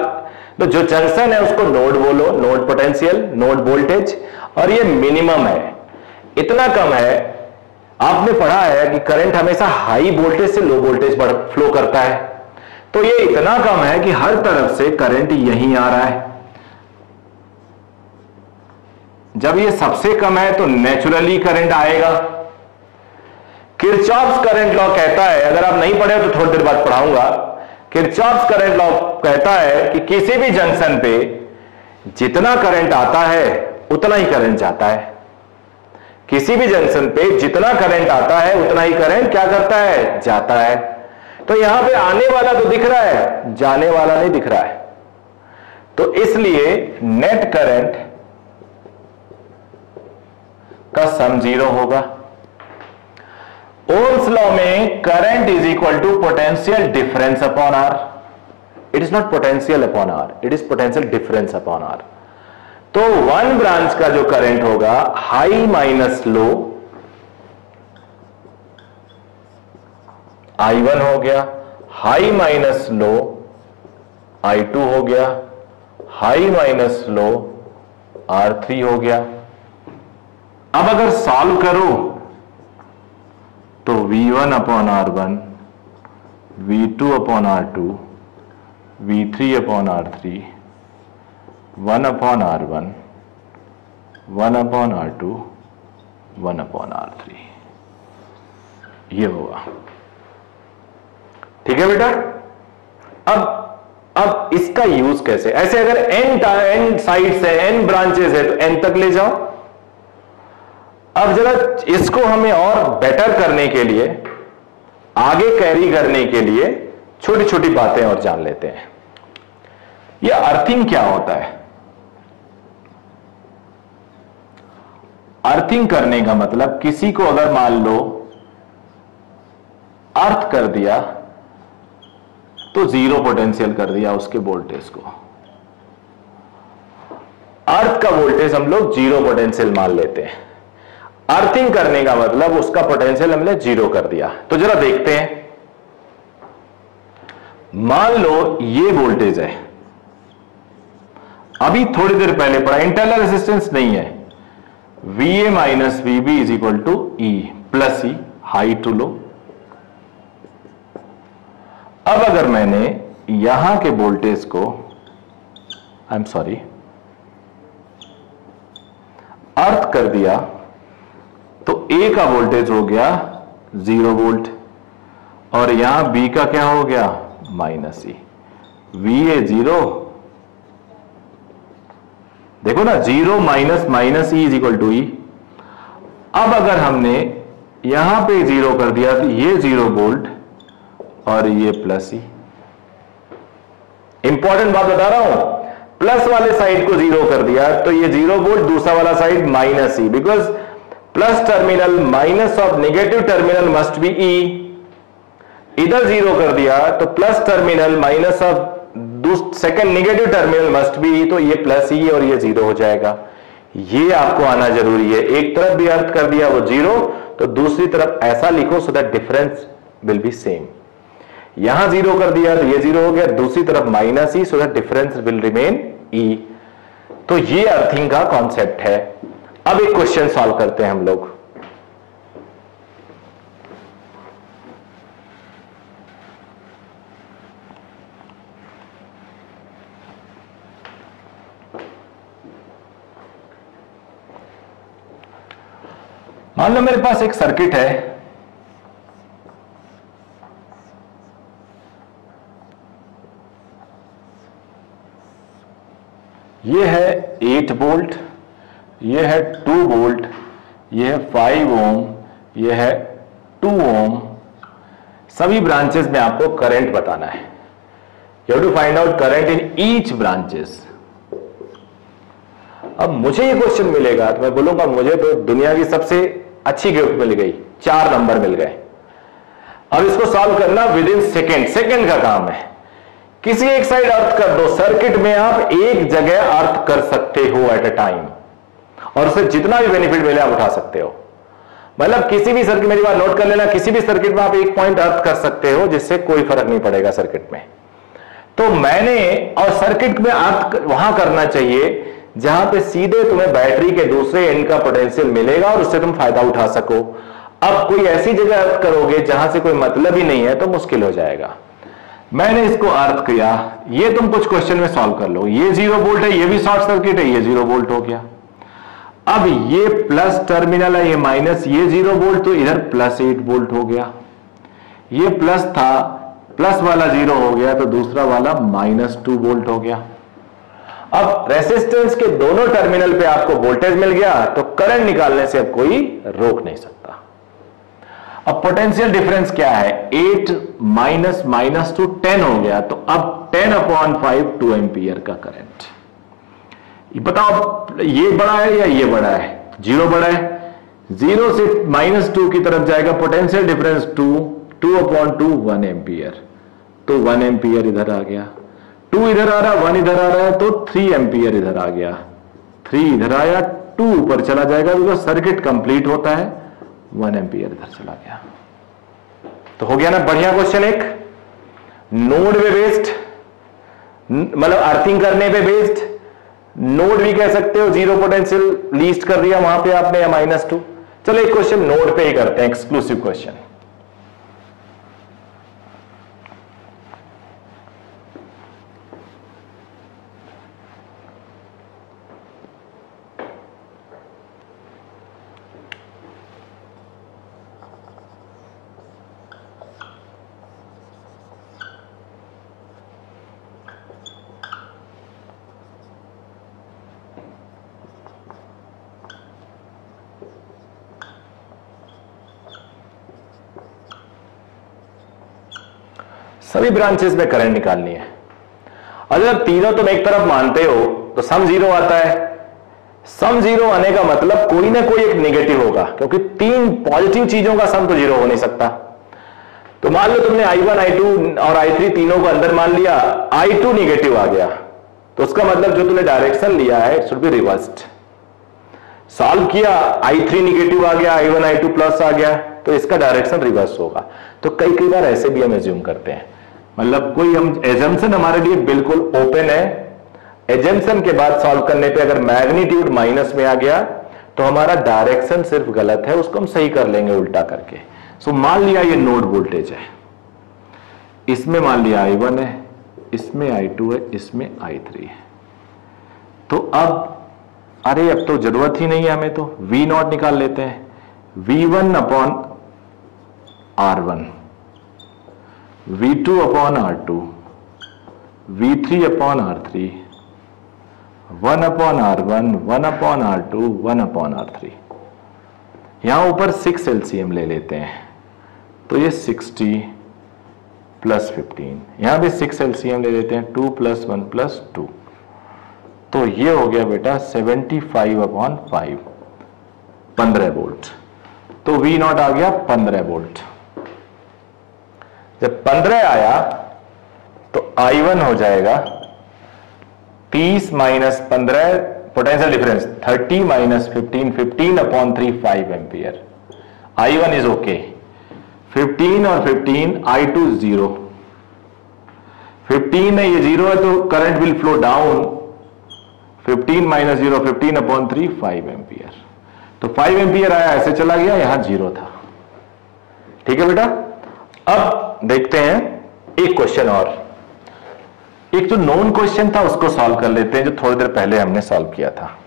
तो जो जंक्शन है उसको नोड बोलो, नोड पोटेंशियल, नोड वोल्टेज, और ये मिनिमम है, इतना कम है। आपने पढ़ा है कि करंट हमेशा हाई वोल्टेज से लो वोल्टेज फ्लो करता है, तो ये इतना कम है कि हर तरफ से करंट यहीं आ रहा है। जब ये सबसे कम है तो नेचुरली करंट आएगा। किरचॉफ्स करंट लॉ कहता है, अगर आप नहीं पढ़े तो थोड़ी देर बाद पढ़ाऊंगा, किरचॉफ्स करंट लॉ कहता है कि किसी भी जंक्शन पे जितना करंट आता है उतना ही करंट जाता है। किसी भी जंक्शन पे जितना करंट आता है उतना ही करंट क्या करता है, जाता है। तो यहां पे आने वाला तो दिख रहा है, जाने वाला नहीं दिख रहा है। तो इसलिए नेट करंट का सम 0 होगा। ओम्स लॉ में current is equal to potential difference upon R. It is not potential upon R, it is potential difference upon R. तो वन ब्रांच का जो करंट होगा हाई माइनस लो I1 हो गया, high minus low I2 हो गया, high minus low R3 हो गया। अब अगर सॉल्व करो तो V1 upon R1, V2 upon R2, V3 upon R3, 1 upon R1, 1 upon R2, 1 upon R3, ये होगा। ठीक है बेटा। अब इसका यूज कैसे, ऐसे अगर n साइड्स है, n ब्रांचेस है तो n तक ले जाओ। अब जरा इसको हमें और बेटर करने के लिए, आगे कैरी करने के लिए छोटी छोटी बातें और जान लेते हैं। यह अर्थिंग क्या होता है? अर्थिंग करने का मतलब किसी को अगर मान लो अर्थ कर दिया तो 0 पोटेंशियल कर दिया उसके वोल्टेज को। अर्थ का वोल्टेज हम लोग 0 पोटेंशियल मान लेते हैं। अर्थिंग करने का मतलब उसका पोटेंशियल हमने 0 कर दिया। तो जरा देखते हैं, मान लो ये वोल्टेज है, अभी थोड़ी देर पहले पढ़ा, इंटरनल रेजिस्टेंस नहीं है, VA minus VB is equal to E plus E, high to low. अब अगर मैंने यहां के वोल्टेज को, आई एम सॉरी, अर्थ कर दिया तो A का वोल्टेज हो गया 0 वोल्ट और यहां B का क्या हो गया, माइनस E। VA 0, देखो ना, 0 minus minus E is equal to E। अब अगर हमने यहां पे 0 कर दिया तो ये 0 वोल्ट और ये प्लस E। इंपॉर्टेंट बात बता रहा हूं, प्लस वाले साइड को 0 कर दिया तो ये 0 वोल्ट, दूसरा वाला side minus E, because plus terminal minus of negative terminal must be E। इधर 0 कर दिया तो plus terminal minus of second negative terminal must be, तो ये प्लस E और ये 0 हो जाएगा। ये आपको आना जरूरी है। एक तरफ भी अर्थ कर दिया वो 0, तो दूसरी तरफ ऐसा लिखो so that difference will be same. यहां 0 कर दिया तो ये 0 हो गया, दूसरी तरफ minus E, so that difference will remain E। तो ये अर्थिंग का कॉन्सेप्ट है। अब एक क्वेश्चन सॉल्व करते हैं हम लोग। मान लो मेरे पास एक सर्किट है, ये है 8 वोल्ट, ये है 2 वोल्ट, ये है 5 ओम, ये है 2 ओम। सभी ब्रांचेस में आपको करंट बताना है। You have to find out current in each branches. अब मुझे ये क्वेश्चन मिलेगा तो मैं बोलूंगा मुझे तो दुनिया की सबसे अच्छी गिफ्ट मिल गई, 4 नंबर मिल गए। अब इसको सॉल्व करना विद इन सेकेंड का काम है। किसी एक साइड अर्थ कर दो, सर्किट में आप एक जगह अर्थ कर सकते हो एट अ टाइम, और उससे जितना भी बेनिफिट मिले आप उठा सकते हो। मतलब किसी भी सर्किट, मेरी बात नोट कर लेना, किसी भी सर्किट में आप एक पॉइंट अर्थ कर सकते हो जिससे कोई फर्क नहीं पड़ेगा सर्किट में। तो मैंने, और सर्किट में अर्थ वहां करना चाहिए जहां पे सीधे तुम्हें बैटरी के दूसरे एंड का पोटेंशियल मिलेगा और उससे तुम फायदा उठा सको। अब कोई ऐसी जगह अर्थ करोगे जहां से कोई मतलब ही नहीं है तो मुश्किल हो जाएगा। मैंने इसको अर्थ किया, ये तुम कुछ क्वेश्चन में सॉल्व कर लो। ये 0 वोल्ट है, ये भी शॉर्ट सर्किट है, ये 0 वोल्ट हो गया। अब ये प्लस टर्मिनल है, ये माइनस, ये 0 वोल्ट, तो इधर प्लस 8 वोल्ट हो गया। ये प्लस था, प्लस वाला 0 हो गया, तो दूसरा वाला माइनस 2 वोल्ट हो गया। अब रेसिस्टेंस के दोनों टर्मिनल पे आपको वोल्टेज मिल गया, तो करंट निकालने से अब कोई रोक नहीं सकता। अब पोटेंशियल डिफरेंस क्या है, 8 माइनस माइनस टू 10 हो गया, तो अब 10/5 2 एम्पियर का करंट। बताओ ये बड़ा है या ये बड़ा है? 0 बड़ा है, 0 से -2 की तरफ जाएगा, पोटेंशियल डिफरेंस 2/2 1 एम्पियर, तो 1 एम्पियर इधर आ गया, 2 इधर आ रहा, 1 इधर आ रहा है, तो 3 एम्पियर इधर आ गया, 3 इधर आया, 2 ऊपर चला जाएगा, तो सर्किट कंप्लीट होता है, 1 एम्पियर इधर चला गया। तो हो गया ना बढ़िया क्वेश्चन। एक नोड पे बेस्ड, मतलब अर्थिंग करने पे बेस्ड, नोड भी कह सकते हो, 0 पोटेंशियल लीस्ट कर दिया वहां पे आपने, या -2। चलो एक क्वेश्चन नोड पे ही करते हैं, एक्सक्लूसिव क्वेश्चन। सभी ब्रांचेस में करंट निकालनी है, और जब तीनों तुम एक तरफ मानते हो तो सम 0 आता है। सम 0 आने का मतलब कोई ना कोई एक नेगेटिव होगा, क्योंकि 3 पॉजिटिव चीजों का सम तो 0 हो नहीं सकता। तो मान लो तुमने I1 I2 और I3 तीनों को अंदर मान लिया, I2 नेगेटिव आ गया, तो उसका मतलब जो तुमने डायरेक्शन लिया है it should be reversed. Solve किया, I3 नेगेटिव आ गया, I1 I2 प्लस आ गया, तो इसका डायरेक्शन रिवर्स होगा। तो कई बार ऐसे भी हम एज्यूम करते हैं, मतलब कोई हम एजम्पशन हमारे लिए बिल्कुल ओपन है, एजम्पशन के बाद सॉल्व करने पे अगर मैग्नीट्यूड माइनस में आ गया तो हमारा डायरेक्शन सिर्फ गलत है, उसको हम सही कर लेंगे उल्टा करके। सो मान लिया ये नोड वोल्टेज है, इसमें मान लिया I1 है, इसमें I2 है, इसमें I3 है, तो अब अरे अब तो जरूरत ही नहीं है हमें, तो V0 निकाल लेते हैं, V1/R1, V2/R2, V3/R3, 1/R1, 1/R2, 1/R3। यहां ऊपर 6 LCM ले लेते हैं, तो ये 60 + 15, यहां भी 6 LCM ले लेते हैं, 2 + 1 + 2, तो ये हो गया बेटा 75/5, 15 वोल्ट। तो V0 आ गया 15 वोल्ट। जब 15 आया तो I1 हो जाएगा 30 - 15, potential difference 30 - 15, 15/3 5 ampere. I1 is okay, 15 और 15, I2 0, 15 है, ये 0 है, तो current will flow down, 15 - 0, 15/3 5 ampere, तो 5 एम्पियर आया, ऐसे चला गया, यहां 0 था। ठीक है बेटा। अब देखते हैं एक क्वेश्चन और, एक जो नॉन क्वेश्चन था उसको सॉल्व कर लेते हैं, जो थोड़ी देर पहले हमने सॉल्व किया था।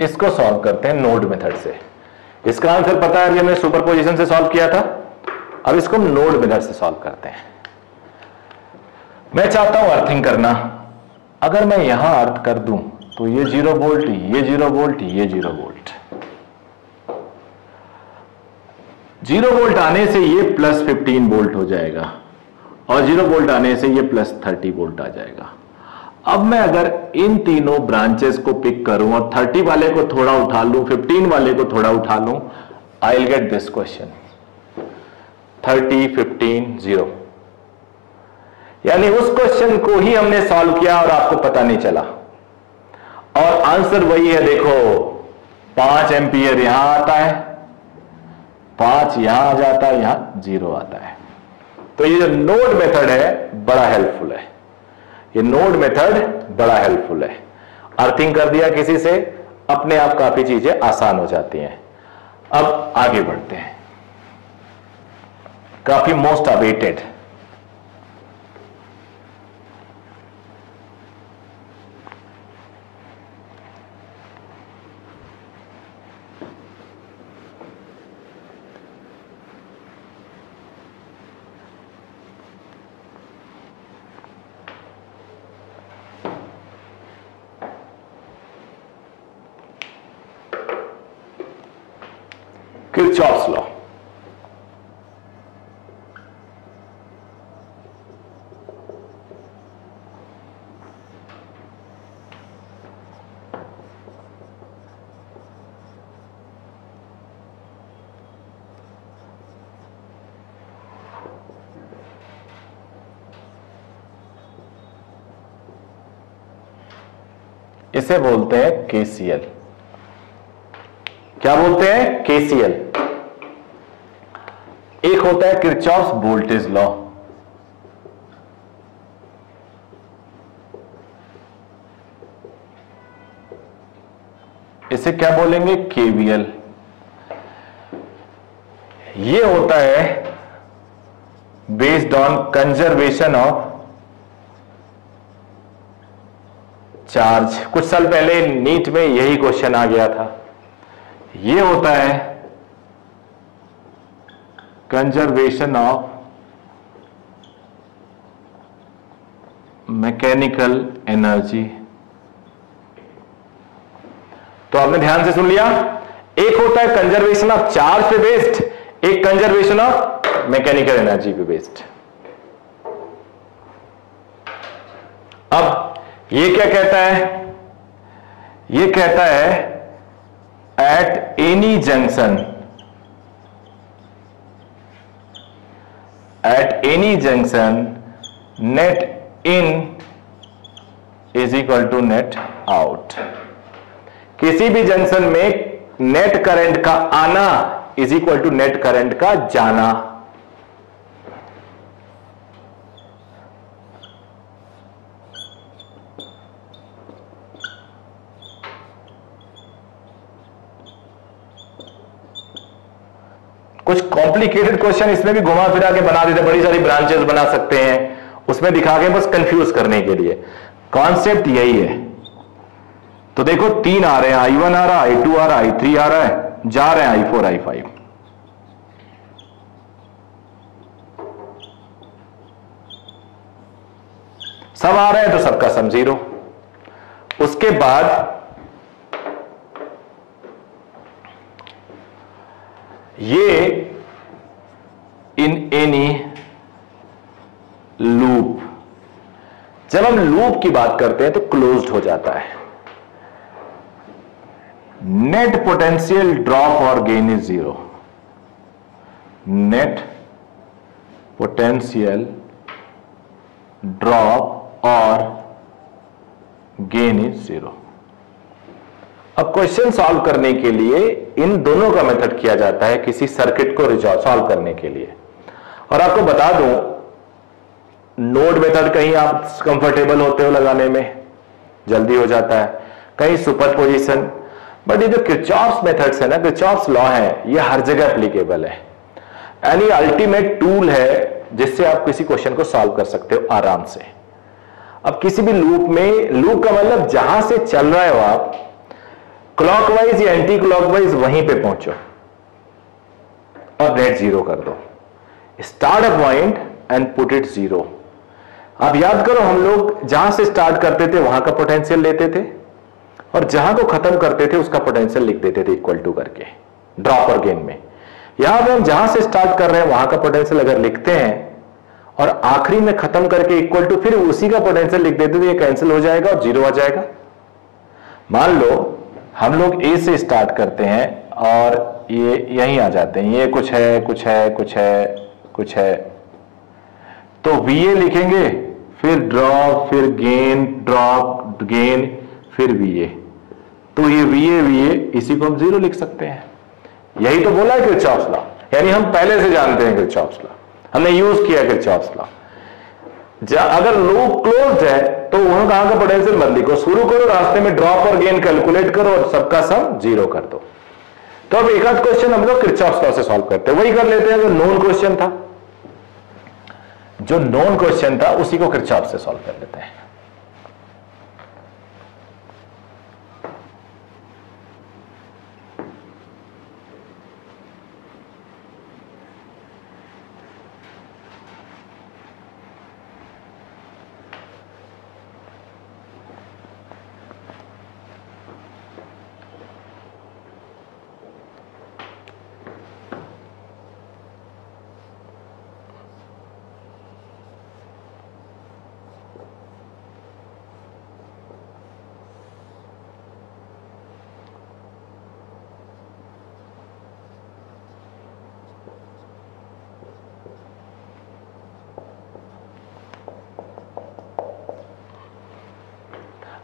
इसको सॉल्व करते हैं नोड मेथड से। इसका आंसर पता है, अभी हमने सुपरपोजिशन से सॉल्व किया था, अब इसको हम नोड मेथड से सॉल्व करते हैं। मैं चाहता हूं अर्थिंग करना, अगर मैं यहां अर्थ कर दूं तो ये 0 वोल्ट, ये 0 वोल्ट, ये 0 वोल्ट, 0 वोल्ट आने से ये +15 वोल्ट हो जाएगा, और 0 वोल्ट आने से ये +30 वोल्ट आ जाएगा। अब मैं अगर इन तीनों ब्रांचेस को पिक करूं और 30 वाले को थोड़ा उठा लूं, 15 वाले को थोड़ा उठा लूं, I will get this question 30 15 0। यानी उस क्वेश्चन को ही हमने सॉल्व किया और आपको पता नहीं चला, और आंसर वही है। देखो 5 एम्पियर यहां आता है, 5 यहां आ जाता है, यहां 0 आता है। तो ये जो नोड मेथड है बड़ा हेल्पफुल है, ये नोड मेथड बड़ा हेल्पफुल है। अर्थिंग कर दिया किसी से, अपने आप काफी चीजें आसान हो जाती हैं। अब आगे बढ़ते हैं, काफी मोस्ट अवेटेड किरचॉफ्स लॉ। इसे बोलते हैं केसीएल। क्या बोलते हैं? केसीएल। एक होता है किरचॉफ्स वोल्टेज लॉ, इसे क्या बोलेंगे? केवीएल। ये होता है based on conservation of charge. कुछ साल पहले नीट में यही क्वेश्चन आ गया था। ये होता है कंजर्वेशन ऑफ मैकेनिकल एनर्जी। तो आपने ध्यान से सुन लिया, एक होता है कंजर्वेशन ऑफ चार्ज पे बेस्ड, एक कंजर्वेशन ऑफ मैकेनिकल एनर्जी पे बेस्ड। अब ये क्या कहता है? ये कहता है at any junction, at any junction net in is equal to net out. किसी भी जंक्शन में नेट करंट का आना is equal to net current का जाना। कुछ कॉम्प्लिकेटेड क्वेश्चन इसमें भी घुमा फिरा के बना देते, बड़ी सारी ब्रांचेस बना सकते हैं, उसमें दिखा के बस कंफ्यूज करने के लिए। कॉन्सेप्ट यही है। तो देखो 3 आ रहे हैं, I1 आ रहा है, I2 आ रहा है, I3 आ रहा है, जा रहे हैं I4 I5। सब आ रहे हैं तो सबका सम 0। उसके बाद ये इन एनी लूप, जब हम लूप की बात करते हैं तो क्लोज्ड हो जाता है। नेट पोटेंशियल ड्रॉप और gain is 0। Net potential drop और गेन इज 0। अब क्वेश्चन सॉल्व करने के लिए इन दोनों का मेथड किया जाता है किसी सर्किट को सॉल्व करने के लिए। और आपको बता दूं, नोड मेथड कहीं आप कंफर्टेबल होते हो लगाने में, जल्दी हो जाता है, कहीं सुपरपोजिशन, बट ये जो किरचॉफ्स मेथड्स है ना, किरचॉफ्स लॉ है, ये हर जगह एप्लीकेबल है। यानी अल्टीमेट टूल है जिससे आप किसी क्वेश्चन को सॉल्व कर सकते हो आराम से। अब किसी भी लूप में, लूप का मतलब जहां से चल रहे हो आप, क्लॉकवाइज या एंटी क्लॉकवाइज वहीं पे पहुंचो और नेट 0 कर दो। Start a point and put it 0। आप याद करो, हम लोग जहां से स्टार्ट करते थे वहां का पोटेंशियल लेते थे और जहां को खत्म करते थे उसका पोटेंशियल लिख देते थे इक्वल टू करके, ड्रॉप और गेन में। यहां पे हम जहां से स्टार्ट कर रहे हैं वहां का पोटेंशियल अगर लिखते हैं और आखिरी में खत्म करके इक्वल टू, फिर उसी का पोटेंशियल लिख देते तो ये कैंसिल हो जाएगा और 0 आ जाएगा। मान लो हम लोग ए से स्टार्ट करते हैं और ये यहीं आ जाते हैं, ये कुछ है कुछ है कुछ है कुछ है, तो VA लिखेंगे, फिर ड्रॉप, फिर गेन, ड्रॉप, गेन, फिर VA। तो ये VA इसी को हम 0 लिख सकते हैं। यही तो बोला है किरचॉफ्स लॉ, यानी हम पहले से जानते हैं किरचॉफ्स लॉ। हमने यूज किया किरचॉफ्स लॉ। अगर लूप क्लोज्ड है तो वहां कहां का पोटेंशियल मत लिखो, शुरू करो, रास्ते में ड्रॉप और गेन कैलकुलेट करो और सबका सम 0 कर दो। तो अब एक आध क्वेश्चन हम लोग किरचॉफ्स लॉ से सॉल्व करते हैं, वही कर लेते हैं जो नोन क्वेश्चन था। जो नोन क्वेश्चन था उसी को किरचॉफ से सॉल्व कर लेते हैं।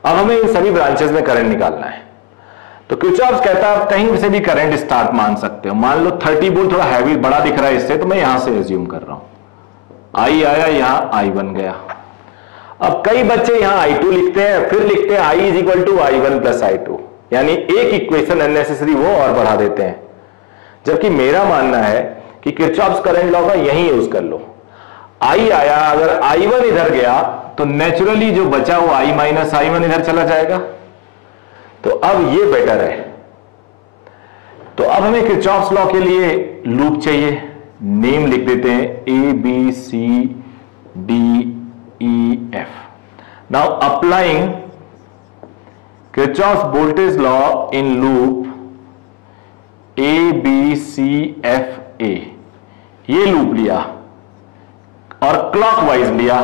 अब हमें इन सभी ब्रांचेस में करंट निकालना है। तो किरचॉफ कहता है आप कहीं से भी करंट स्टार्ट मान सकते हो। मान लो 30 वोल्ट थोड़ा हैवी बड़ा दिख रहा है इससे, तो मैं यहां से एज्यूम कर रहा हूं आई आया, यहां आई बन गया। अब कई बच्चे यहां I2 लिखते हैं, फिर लिखते हैं I is equal to I1 plus I2, यानी एक इक्वेशन अननेसेसरी वो और बढ़ा देते हैं। जबकि मेरा मानना है कि किरचॉफ करंट लॉ का यही यूज कर लो। I आया, अगर I1 इधर गया तो नेचुरली जो बचा वो I माइनस I1 इधर चला जाएगा। तो अब ये बेटर है। तो अब हमें किरचॉफ लॉ के लिए लूप चाहिए, नेम लिख देते हैं ABCDEF। Now applying Kirchhoff voltage law in loop ABCFA। ये लूप लिया और क्लॉकवाइज लिया।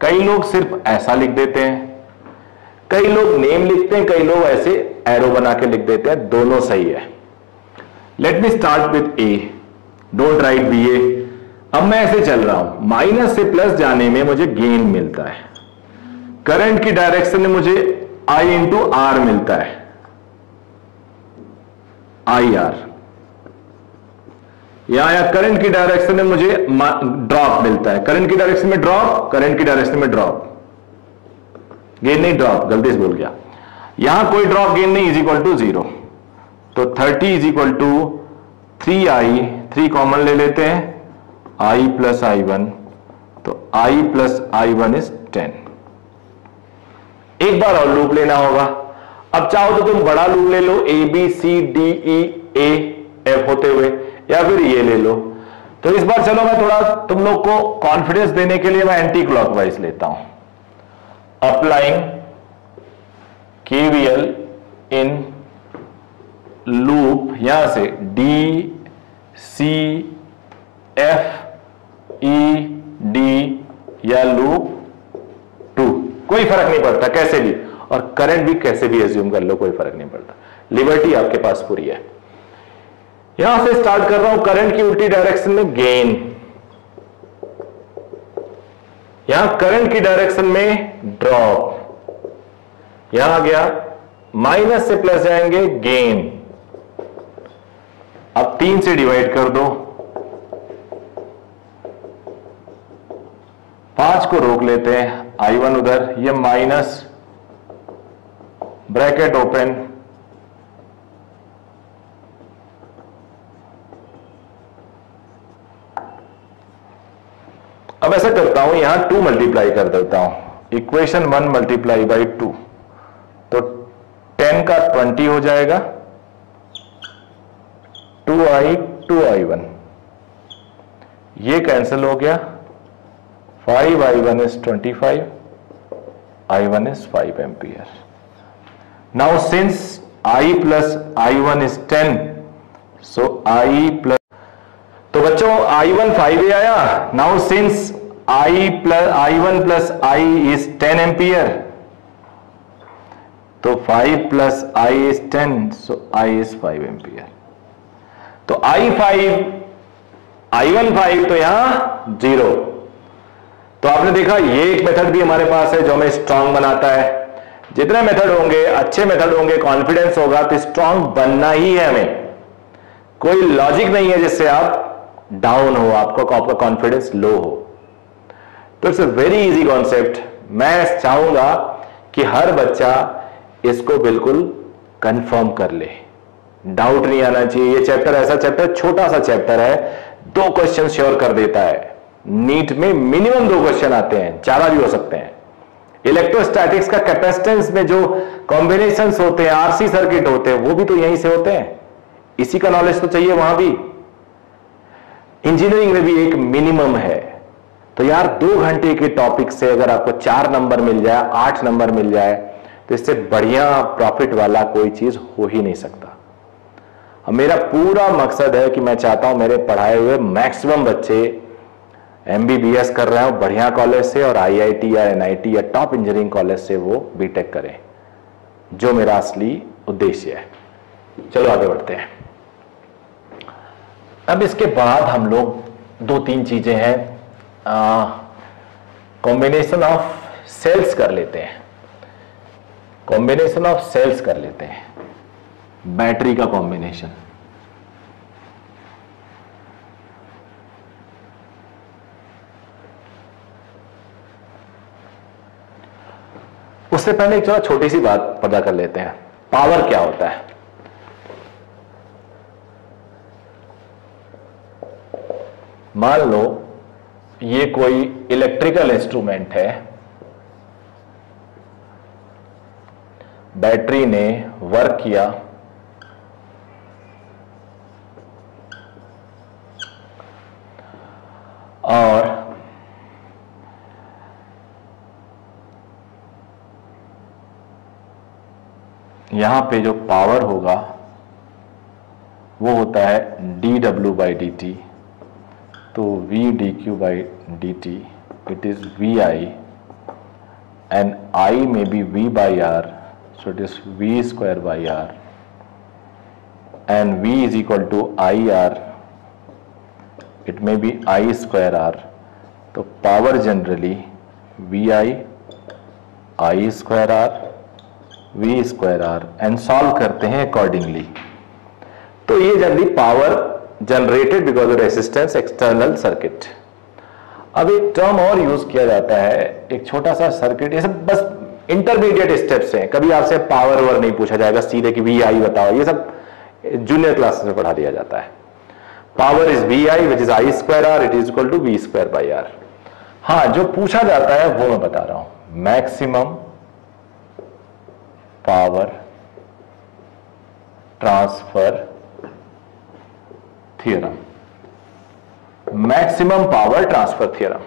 कई लोग सिर्फ ऐसा लिख देते हैं, कई लोग नेम लिखते हैं, कई लोग ऐसे एरो बना के लिख देते हैं, दोनों सही है। Let me start with A, don't write B A. अब मैं ऐसे चल रहा हूं, माइनस से प्लस जाने में मुझे गेन मिलता है, करंट की डायरेक्शन में मुझे I इंटू आर मिलता है, IR। यहां या करंट की डायरेक्शन में मुझे ड्रॉप मिलता है, करंट की डायरेक्शन में ड्रॉप, करंट की डायरेक्शन में ड्रॉप, गेन नहीं ड्रॉप, गलती से बोल गया। यहां कोई ड्रॉप गेन नहीं, इज इक्वल टू 0। तो 30 is equal to 3I, 3 common ले लेते हैं, I प्लस I1, तो I प्लस I1 इज 10। एक बार और लूप लेना होगा। अब चाहो तो तुम बड़ा लूप ले लो, ABCDEAF होते हुए, या फिर ये ले लो। तो इस बार चलो मैं थोड़ा तुम लोग को कॉन्फिडेंस देने के लिए मैं एंटी क्लॉकवाइज लेता हूं। अप्लाइंग KVL इन लूप, यहां से DCFED या लूप 2, कोई फर्क नहीं पड़ता कैसे भी, और करंट भी कैसे भी एज्यूम कर लो, कोई फर्क नहीं पड़ता, लिबर्टी आपके पास पूरी है। यहां से स्टार्ट कर रहा हूं, करंट की उल्टी डायरेक्शन में गेन, यहां करंट की डायरेक्शन में ड्रॉप, यहां आ गया माइनस से प्लस जाएंगे गेन। अब 3 से डिवाइड कर दो, 5 को रोक लेते हैं, I1 उधर, ये माइनस, ब्रैकेट ओपन, अब ऐसा करता हूं, यहां 2 मल्टीप्लाई कर देता हूं, इक्वेशन 1 मल्टीप्लाई बाई 2, तो 10 का 20 हो जाएगा, 2I 2I1, ये कैंसिल हो गया, 5I1 is 25, I1 is 5 ampere. Now since I plus I1 is 10, so I plus, तो बच्चों I1 5 आया। Now since I1 plus I is 10 ampere, तो 5 plus I is 10, so I is 5 ampere. तो I1 5, तो यहां 0। तो आपने देखा ये एक मेथड भी हमारे पास है जो हमें स्ट्रांग बनाता है। जितने मेथड होंगे, अच्छे मेथड होंगे, कॉन्फिडेंस होगा, तो स्ट्रांग बनना ही है हमें। कोई लॉजिक नहीं है जिससे आप डाउन हो, आपका कॉन्फिडेंस लो हो। तो it's a very easy concept. मैं चाहूंगा कि हर बच्चा इसको बिल्कुल कंफर्म कर ले, डाउट नहीं आना चाहिए। ये चैप्टर ऐसा चैप्टर, छोटा सा चैप्टर है, 2 क्वेश्चन श्योर कर देता है। नीट में मिनिमम 2 क्वेश्चन आते हैं, ज्यादा भी हो सकते हैं। इलेक्ट्रोस्टैटिक्स का कैपेसिटेंस में जो कॉम्बिनेशंस होते हैं, आरसी सर्किट होते हैं, वो भी तो यहीं से होते हैं। इसी का नॉलेज तो चाहिए वहां भी। इंजीनियरिंग में भी एक मिनिमम है। तो यार 2 घंटे के टॉपिक से अगर आपको 4 नंबर मिल जाए, 8 नंबर मिल जाए, तो इससे बढ़िया प्रॉफिट वाला कोई चीज हो ही नहीं सकता। मेरा पूरा मकसद है कि मैं चाहता हूं मेरे पढ़ाए हुए मैक्सिमम बच्चे एमबीबीएस कर रहे हो बढ़िया कॉलेज से, और आईआईटी या एनआईटी या टॉप इंजीनियरिंग कॉलेज से वो बीटेक करें, जो मेरा असली उद्देश्य है। चलो आगे बढ़ते हैं। अब इसके बाद हम लोग 2-3 चीजें हैं, कॉम्बिनेशन ऑफ सेल्स कर लेते हैं। कॉम्बिनेशन ऑफ सेल्स कर लेते हैं, बैटरी का कॉम्बिनेशन। उससे पहले एक छोटी सी बात पता कर लेते हैं, पावर क्या होता है। मान लो ये कोई इलेक्ट्रिकल इंस्ट्रूमेंट है, बैटरी ने वर्क किया, और यहां पे जो पावर होगा वो होता है dw/dt। तो v dq/dt, it is vi, and I may be v/r, so it is v²/r, and v is equal to IR, it may be I²R। तो power generally vi I²R v²R, and solve करते हैं accordingly. तो ये generally power generated because of resistance external circuit. अब एक term और use किया जाता है, एक छोटा सा सर्किट, ये सब बस इंटरमीडिएट स्टेप्स हैं। कभी आपसे पावर वर नहीं पूछा जाएगा सीधे कि वी आई बताओ, ये सब जूनियर क्लास में पढ़ा दिया जाता है। Power is V I which is I²R, it is equal to v²/r। हाँ, जो पूछा जाता है वो मैं बता रहा हूं, maximum power transfer theorem. Maximum power transfer theorem.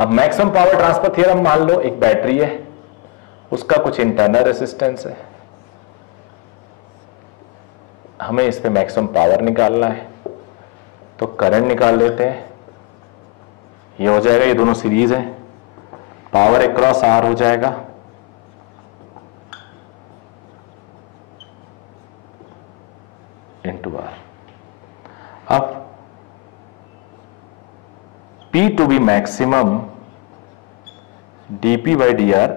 अब मैक्सिमम पावर ट्रांसफर थ्योरम, मान लो एक बैटरी है, उसका कुछ इंटरनल रेसिस्टेंस है, हमें इस पे मैक्सिमम पावर निकालना है, तो करंट निकाल लेते हैं। ये हो जाएगा, ये दोनों सीरीज है, पावर अक्रॉस आर हो जाएगा, इनटू आर। अब P to be maximum dp/dr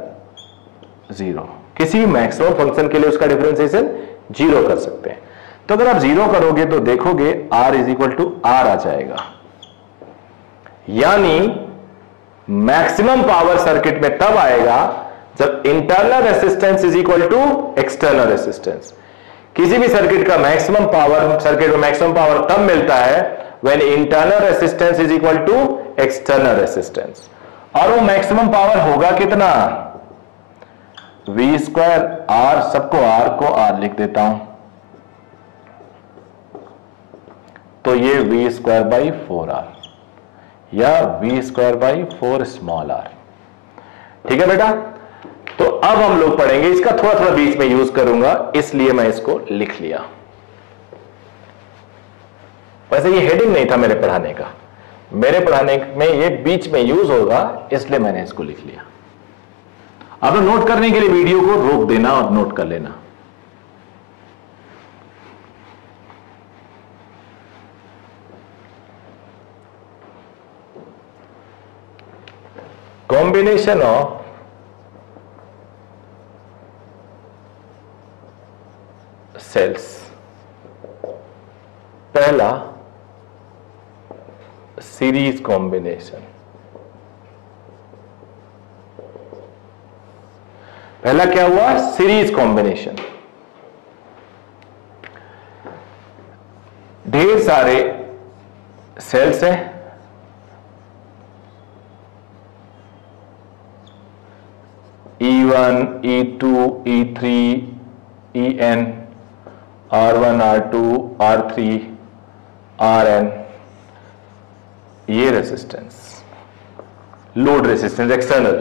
0। किसी भी मैक्सिमम फंक्शन के लिए उसका डिफरेंशिएशन 0 कर सकते हैं। तो अगर आप 0 करोगे तो देखोगे R is equal to R आ जाएगा, यानी मैक्सिमम पावर सर्किट में तब आएगा जब internal resistance is equal to external resistance. किसी भी सर्किट का मैक्सिमम पावर, सर्किट में मैक्सिमम पावर तब मिलता है when internal resistance is equal to external resistance. और वो मैक्सिमम पावर होगा कितना, v²R, सबको R को R लिख देता हूं, तो ये v²/4r या v²/4 स्मॉल r। ठीक है बेटा। तो अब हम लोग पढ़ेंगे, इसका थोड़ा थोड़ा बीच में यूज करूंगा, इसलिए मैं इसको लिख लिया। वैसे ये हेडिंग नहीं था मेरे पढ़ाने का, मेरे पढ़ाने में ये बीच में यूज होगा, इसलिए मैंने इसको लिख लिया। अब नोट करने के लिए वीडियो को रोक देना और नोट कर लेना। Combination of cells. पहला सीरीज कॉम्बिनेशन। पहला क्या हुआ? Series combination. ढेर सारे सेल्स हैं, E1, E2, E3, En, R1, R2, R3, Rn, ये रेसिस्टेंस, लोड रेसिस्टेंस एक्सटर्नल।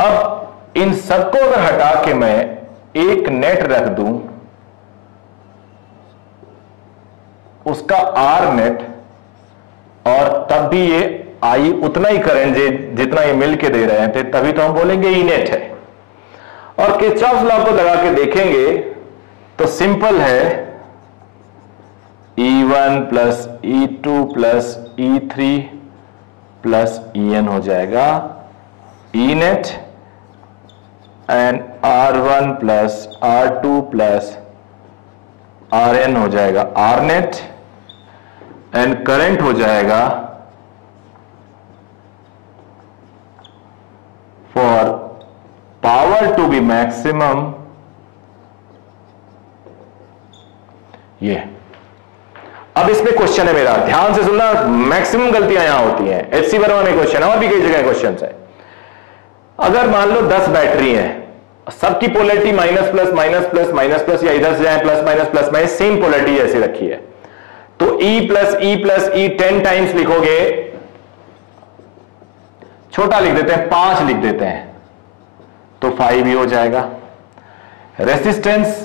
अब इन सबको अगर हटा के मैं एक नेट रख दूं, उसका आर नेट, और तब भी ये आई उतना ही करंट जितना ये मिल के दे रहे थे, तभी तो हम बोलेंगे ई नेट है। और किरचॉफ लॉ को लगा के देखेंगे तो सिंपल है, E1 plus E2 plus E3 plus En हो जाएगा E net, and R1 plus R2 plus Rn हो जाएगा आर नेट, एंड करंट हो जाएगा for power to be maximum ये। अब इसमें क्वेश्चन है मेरा, ध्यान से सुनना, मैक्सिमम गलतियां यहां होती हैं। एचसी वर्मा में क्वेश्चन है और भी कई जगह क्वेश्चन है। अगर मान लो 10 बैटरी हैं, सबकी polarity minus plus minus plus minus plus, या इधर से जाए प्लस माइनस, सेम पोलैरिटी जैसी रखी है, तो E प्लस E 10 टाइम्स लिखोगे, छोटा लिख देते हैं 5 लिख देते हैं, तो 5 ही हो जाएगा। रेसिस्टेंस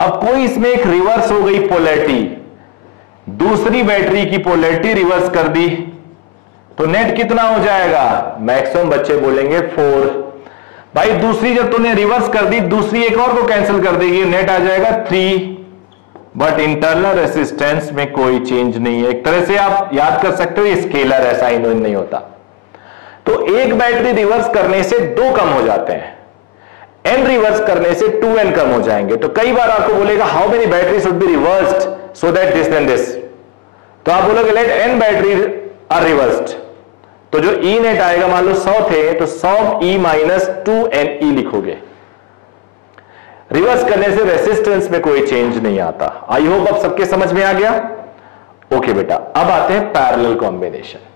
अब कोई इसमें एक रिवर्स हो गई पोलैरिटी, दूसरी बैटरी की पोलैरिटी रिवर्स कर दी, तो नेट कितना हो जाएगा? मैक्सिमम बच्चे बोलेंगे 4। भाई दूसरी जब तूने रिवर्स कर दी, दूसरी एक और को कैंसिल कर देगी, नेट आ जाएगा 3, बट इंटरनल रेसिस्टेंस में कोई चेंज नहीं है। एक तरह से आप याद कर सकते हो, ये स्केलर है, साइन इन नहीं होता। तो एक बैटरी रिवर्स करने से 2 कम हो जाते हैं, n रिवर्स करने से 2n कम हो जाएंगे। तो कई बार आपको बोलेगा how many battery should be reversed so that this end this, तो आप बोलोगे let n battery are reversed, तो जो E नेट आएगा, मान लो 100 थे तो 100 E माइनस 2NE लिखोगे। रिवर्स करने से रेसिस्टेंस में कोई चेंज नहीं आता। आई होप अब सबके समझ में आ गया। ओके बेटा, अब आते हैं parallel combination.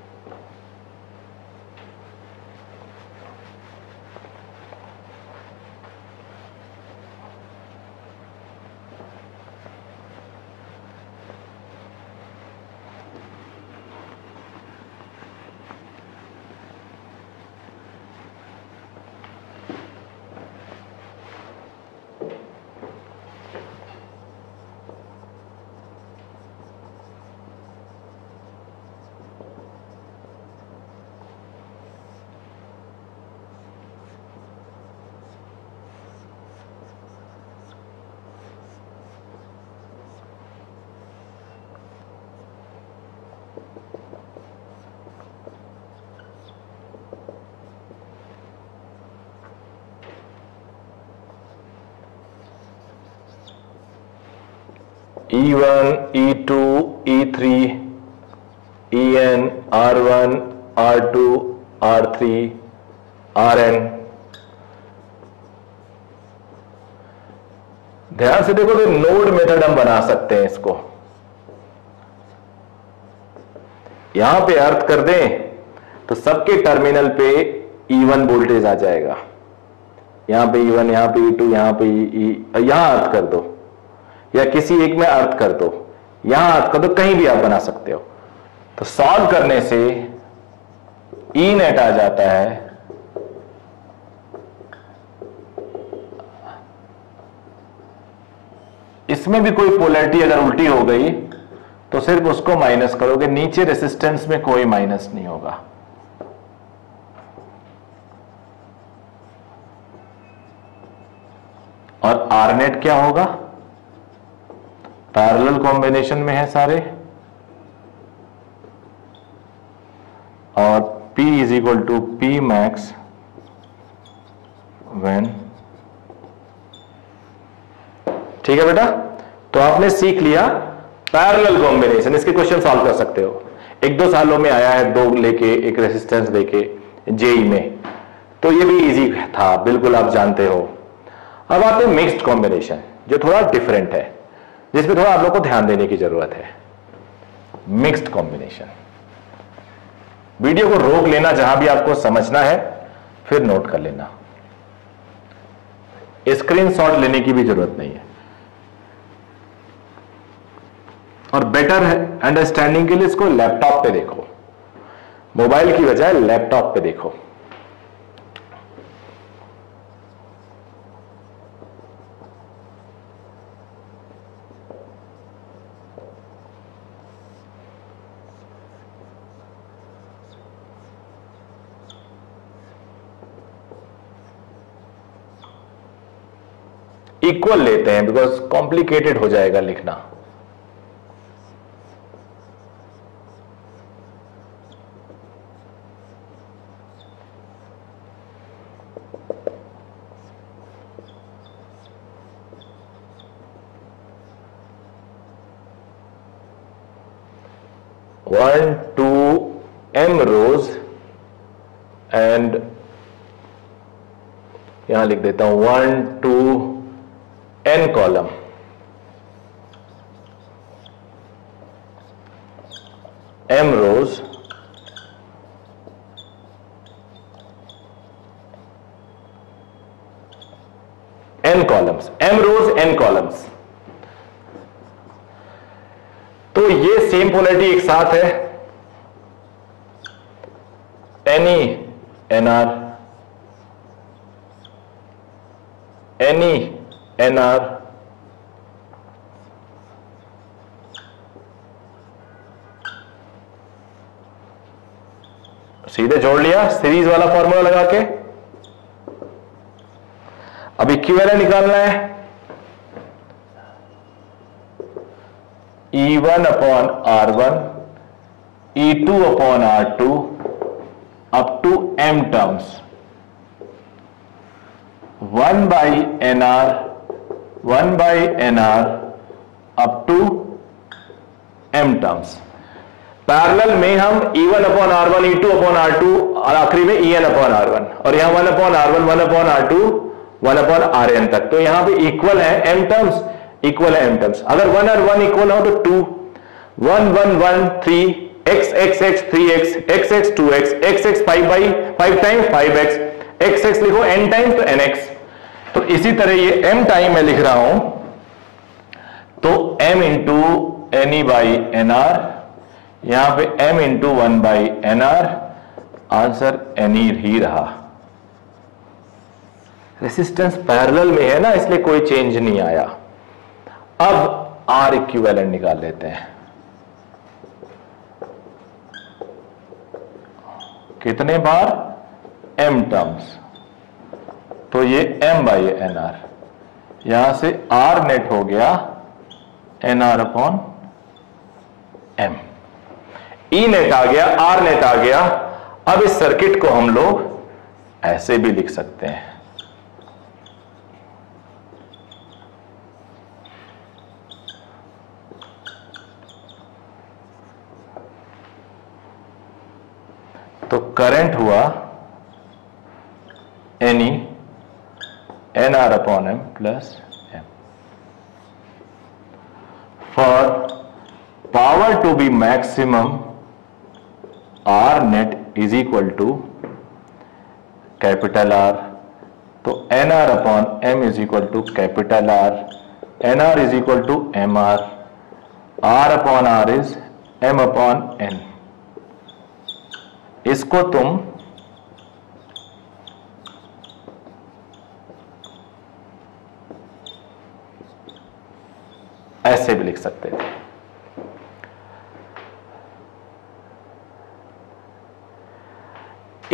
E1, E2, E3, En, R1, R2, R3, Rn। ध्यान से देखो, तो नोड मेथड हम बना सकते हैं इसको। यहां पे अर्थ कर दें तो सबके टर्मिनल पे E1 वोल्टेज आ जाएगा, यहां पे E1, यहां पे E2, यहां पे यहां अर्थ कर दो, या किसी एक में अर्थ कर दो, यहां अर्थ कर दो, कहीं भी आप बना सकते हो। तो सॉल्व करने से ई नेट आ जाता है इसमें भी कोई पोलैरिटी अगर उल्टी हो गई तो सिर्फ उसको माइनस करोगे, नीचे रेसिस्टेंस में कोई माइनस नहीं होगा। और आर नेट क्या होगा? पैरेलल कॉम्बिनेशन में है सारे, और P is equal to P max when, ठीक है बेटा, तो आपने सीख लिया पैरेलल कॉम्बिनेशन। इसके क्वेश्चन सॉल्व कर सकते हो, 1-2 सालों में आया है, 2 लेके एक रेसिस्टेंस देके जेई में, तो ये भी इजी था, बिल्कुल आप जानते हो। अब आते हैं मिक्स्ड कॉम्बिनेशन, जो थोड़ा डिफरेंट है, जिसमें थोड़ा आप लोग को ध्यान देने की जरूरत है। मिक्स्ड कॉम्बिनेशन, वीडियो को रोक लेना, जहां भी आपको समझना है फिर नोट कर लेना, स्क्रीनशॉट लेने की भी जरूरत नहीं है। और बेटर अंडरस्टैंडिंग के लिए इसको लैपटॉप पे देखो, मोबाइल की बजाय लैपटॉप पे देखो। इक्वल लेते हैं बिकॉज कॉम्प्लिकेटेड हो जाएगा लिखना। One two m rows and यहां लिख देता हूं 1 2 n column, m rows n columns, m rows n columns. तो ये सेम पोलैरिटी एक साथ है, एनी एनआर एनी एनआर सीधे जोड़ लिया सीरीज वाला फॉर्मूला लगा के। अब इक्विवेलेंट निकालना है, E1 upon R1 E2 upon R2 up to m terms, 1 by nr up to m terms. Parallel में हम E1 upon R1 E2 upon R2 और आखिरी में En अपॉन R1, और यहां 1 upon R1 1 upon R2 1 upon Rn तक। तो यहां पे इक्वल है m टर्म्स, इक्वल है m टर्म्स। अगर 1 और 1 इक्वल हो तो 2, 1 1 1 3 x x x 3x x x 2x x x 5 times 5x x x लिखो n टाइम्स तो nx। तो इसी तरह ये m टाइम मैं लिख रहा हूं, तो m into N E by N R, यहां पे m into 1 by N R, answer N E ही रहा। रेसिस्टेंस पैरेलल में है ना, इसलिए कोई चेंज नहीं आया। अब R इक्विवेलेंट निकाल लेते हैं, कितने बार m टर्म्स, तो ये m बाई एन आर, यहां से R नेट हो गया N R upon m, E net आ गया, R नेट आ गया। अब इस सर्किट को हम लोग ऐसे भी लिख सकते हैं, तो करंट हुआ N E N R upon M plus M. For power to be maximum R net is equal to capital R, तो N R upon M is equal to capital R, N R is equal to M R upon R is M upon N. इसको तुम ऐसे भी लिख सकते थे,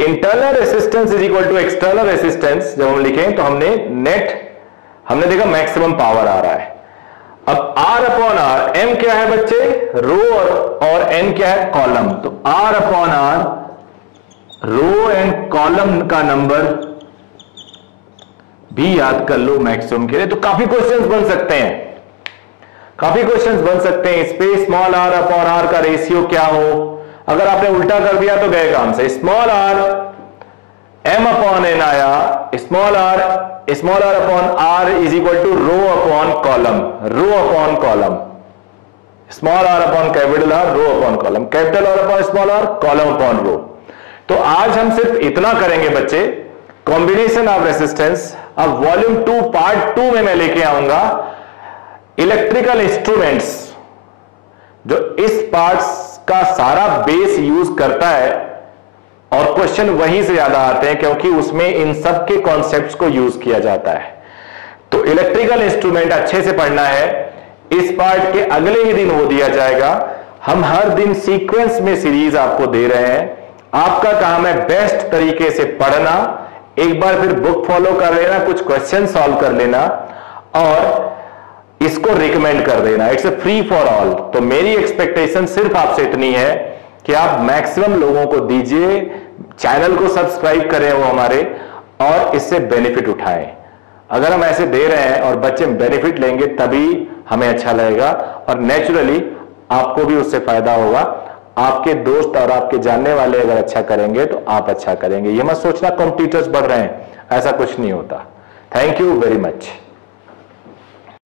internal resistance is equal to external resistance. जब हम लिखें तो हमने देखा मैक्सिमम पावर आ रहा है। अब R अपॉन आर, M क्या है बच्चे, रो, और N क्या है, कॉलम। तो R upon R row and column का नंबर भी याद कर लो मैक्सिमम के लिए। तो काफी क्वेश्चंस बन सकते हैं, काफी क्वेश्चंस बन सकते हैं। इस पे स्मॉल आर अपॉन आर का रेशियो क्या हो, अगर आपने उल्टा कर दिया तो गए काम से। Small R m upon n आया, small R upon r is equal to row upon column, row upon column. Small R upon capital R, row upon column, capital R upon small R, column upon row. तो आज हम सिर्फ इतना करेंगे बच्चे, combination of resistance. अब volume 2 part 2 में मैं लेके आऊंगा इलेक्ट्रिकल इंस्ट्रूमेंट्स, जो इस पार्ट्स का सारा बेस यूज करता है, और क्वेश्चन वहीं से ज्यादा आते हैं क्योंकि उसमें इन सब के कॉन्सेप्ट्स को यूज किया जाता है। तो इलेक्ट्रिकल इंस्ट्रूमेंट अच्छे से पढ़ना है। इस पार्ट के अगले ही दिन वो दिया जाएगा। हम हर दिन सीक्वेंस में सीरीज आपको दे रहे हैं। आपका काम है बेस्ट तरीके से पढ़ना, एक बार फिर बुक फॉलो कर लेना, कुछ क्वेश्चन सॉल्व कर लेना और इसको रिकमेंड कर देना। It's a free for all. तो मेरी एक्सपेक्टेशन सिर्फ आपसे इतनी है कि आप मैक्सिमम लोगों को दीजिए, चैनल को सब्सक्राइब करें वो हमारे, और इससे बेनिफिट उठाएं। अगर हम ऐसे दे रहे हैं और बच्चे बेनिफिट लेंगे तभी हमें अच्छा लगेगा, और नेचुरली आपको भी उससे फायदा होगा। आपके दोस्त और आपके जानने वाले अगर अच्छा करेंगे तो आप अच्छा करेंगे। ये मत सोचना कॉम्पिटिटर्स बढ़ रहे हैं, ऐसा कुछ नहीं होता। Thank you very much.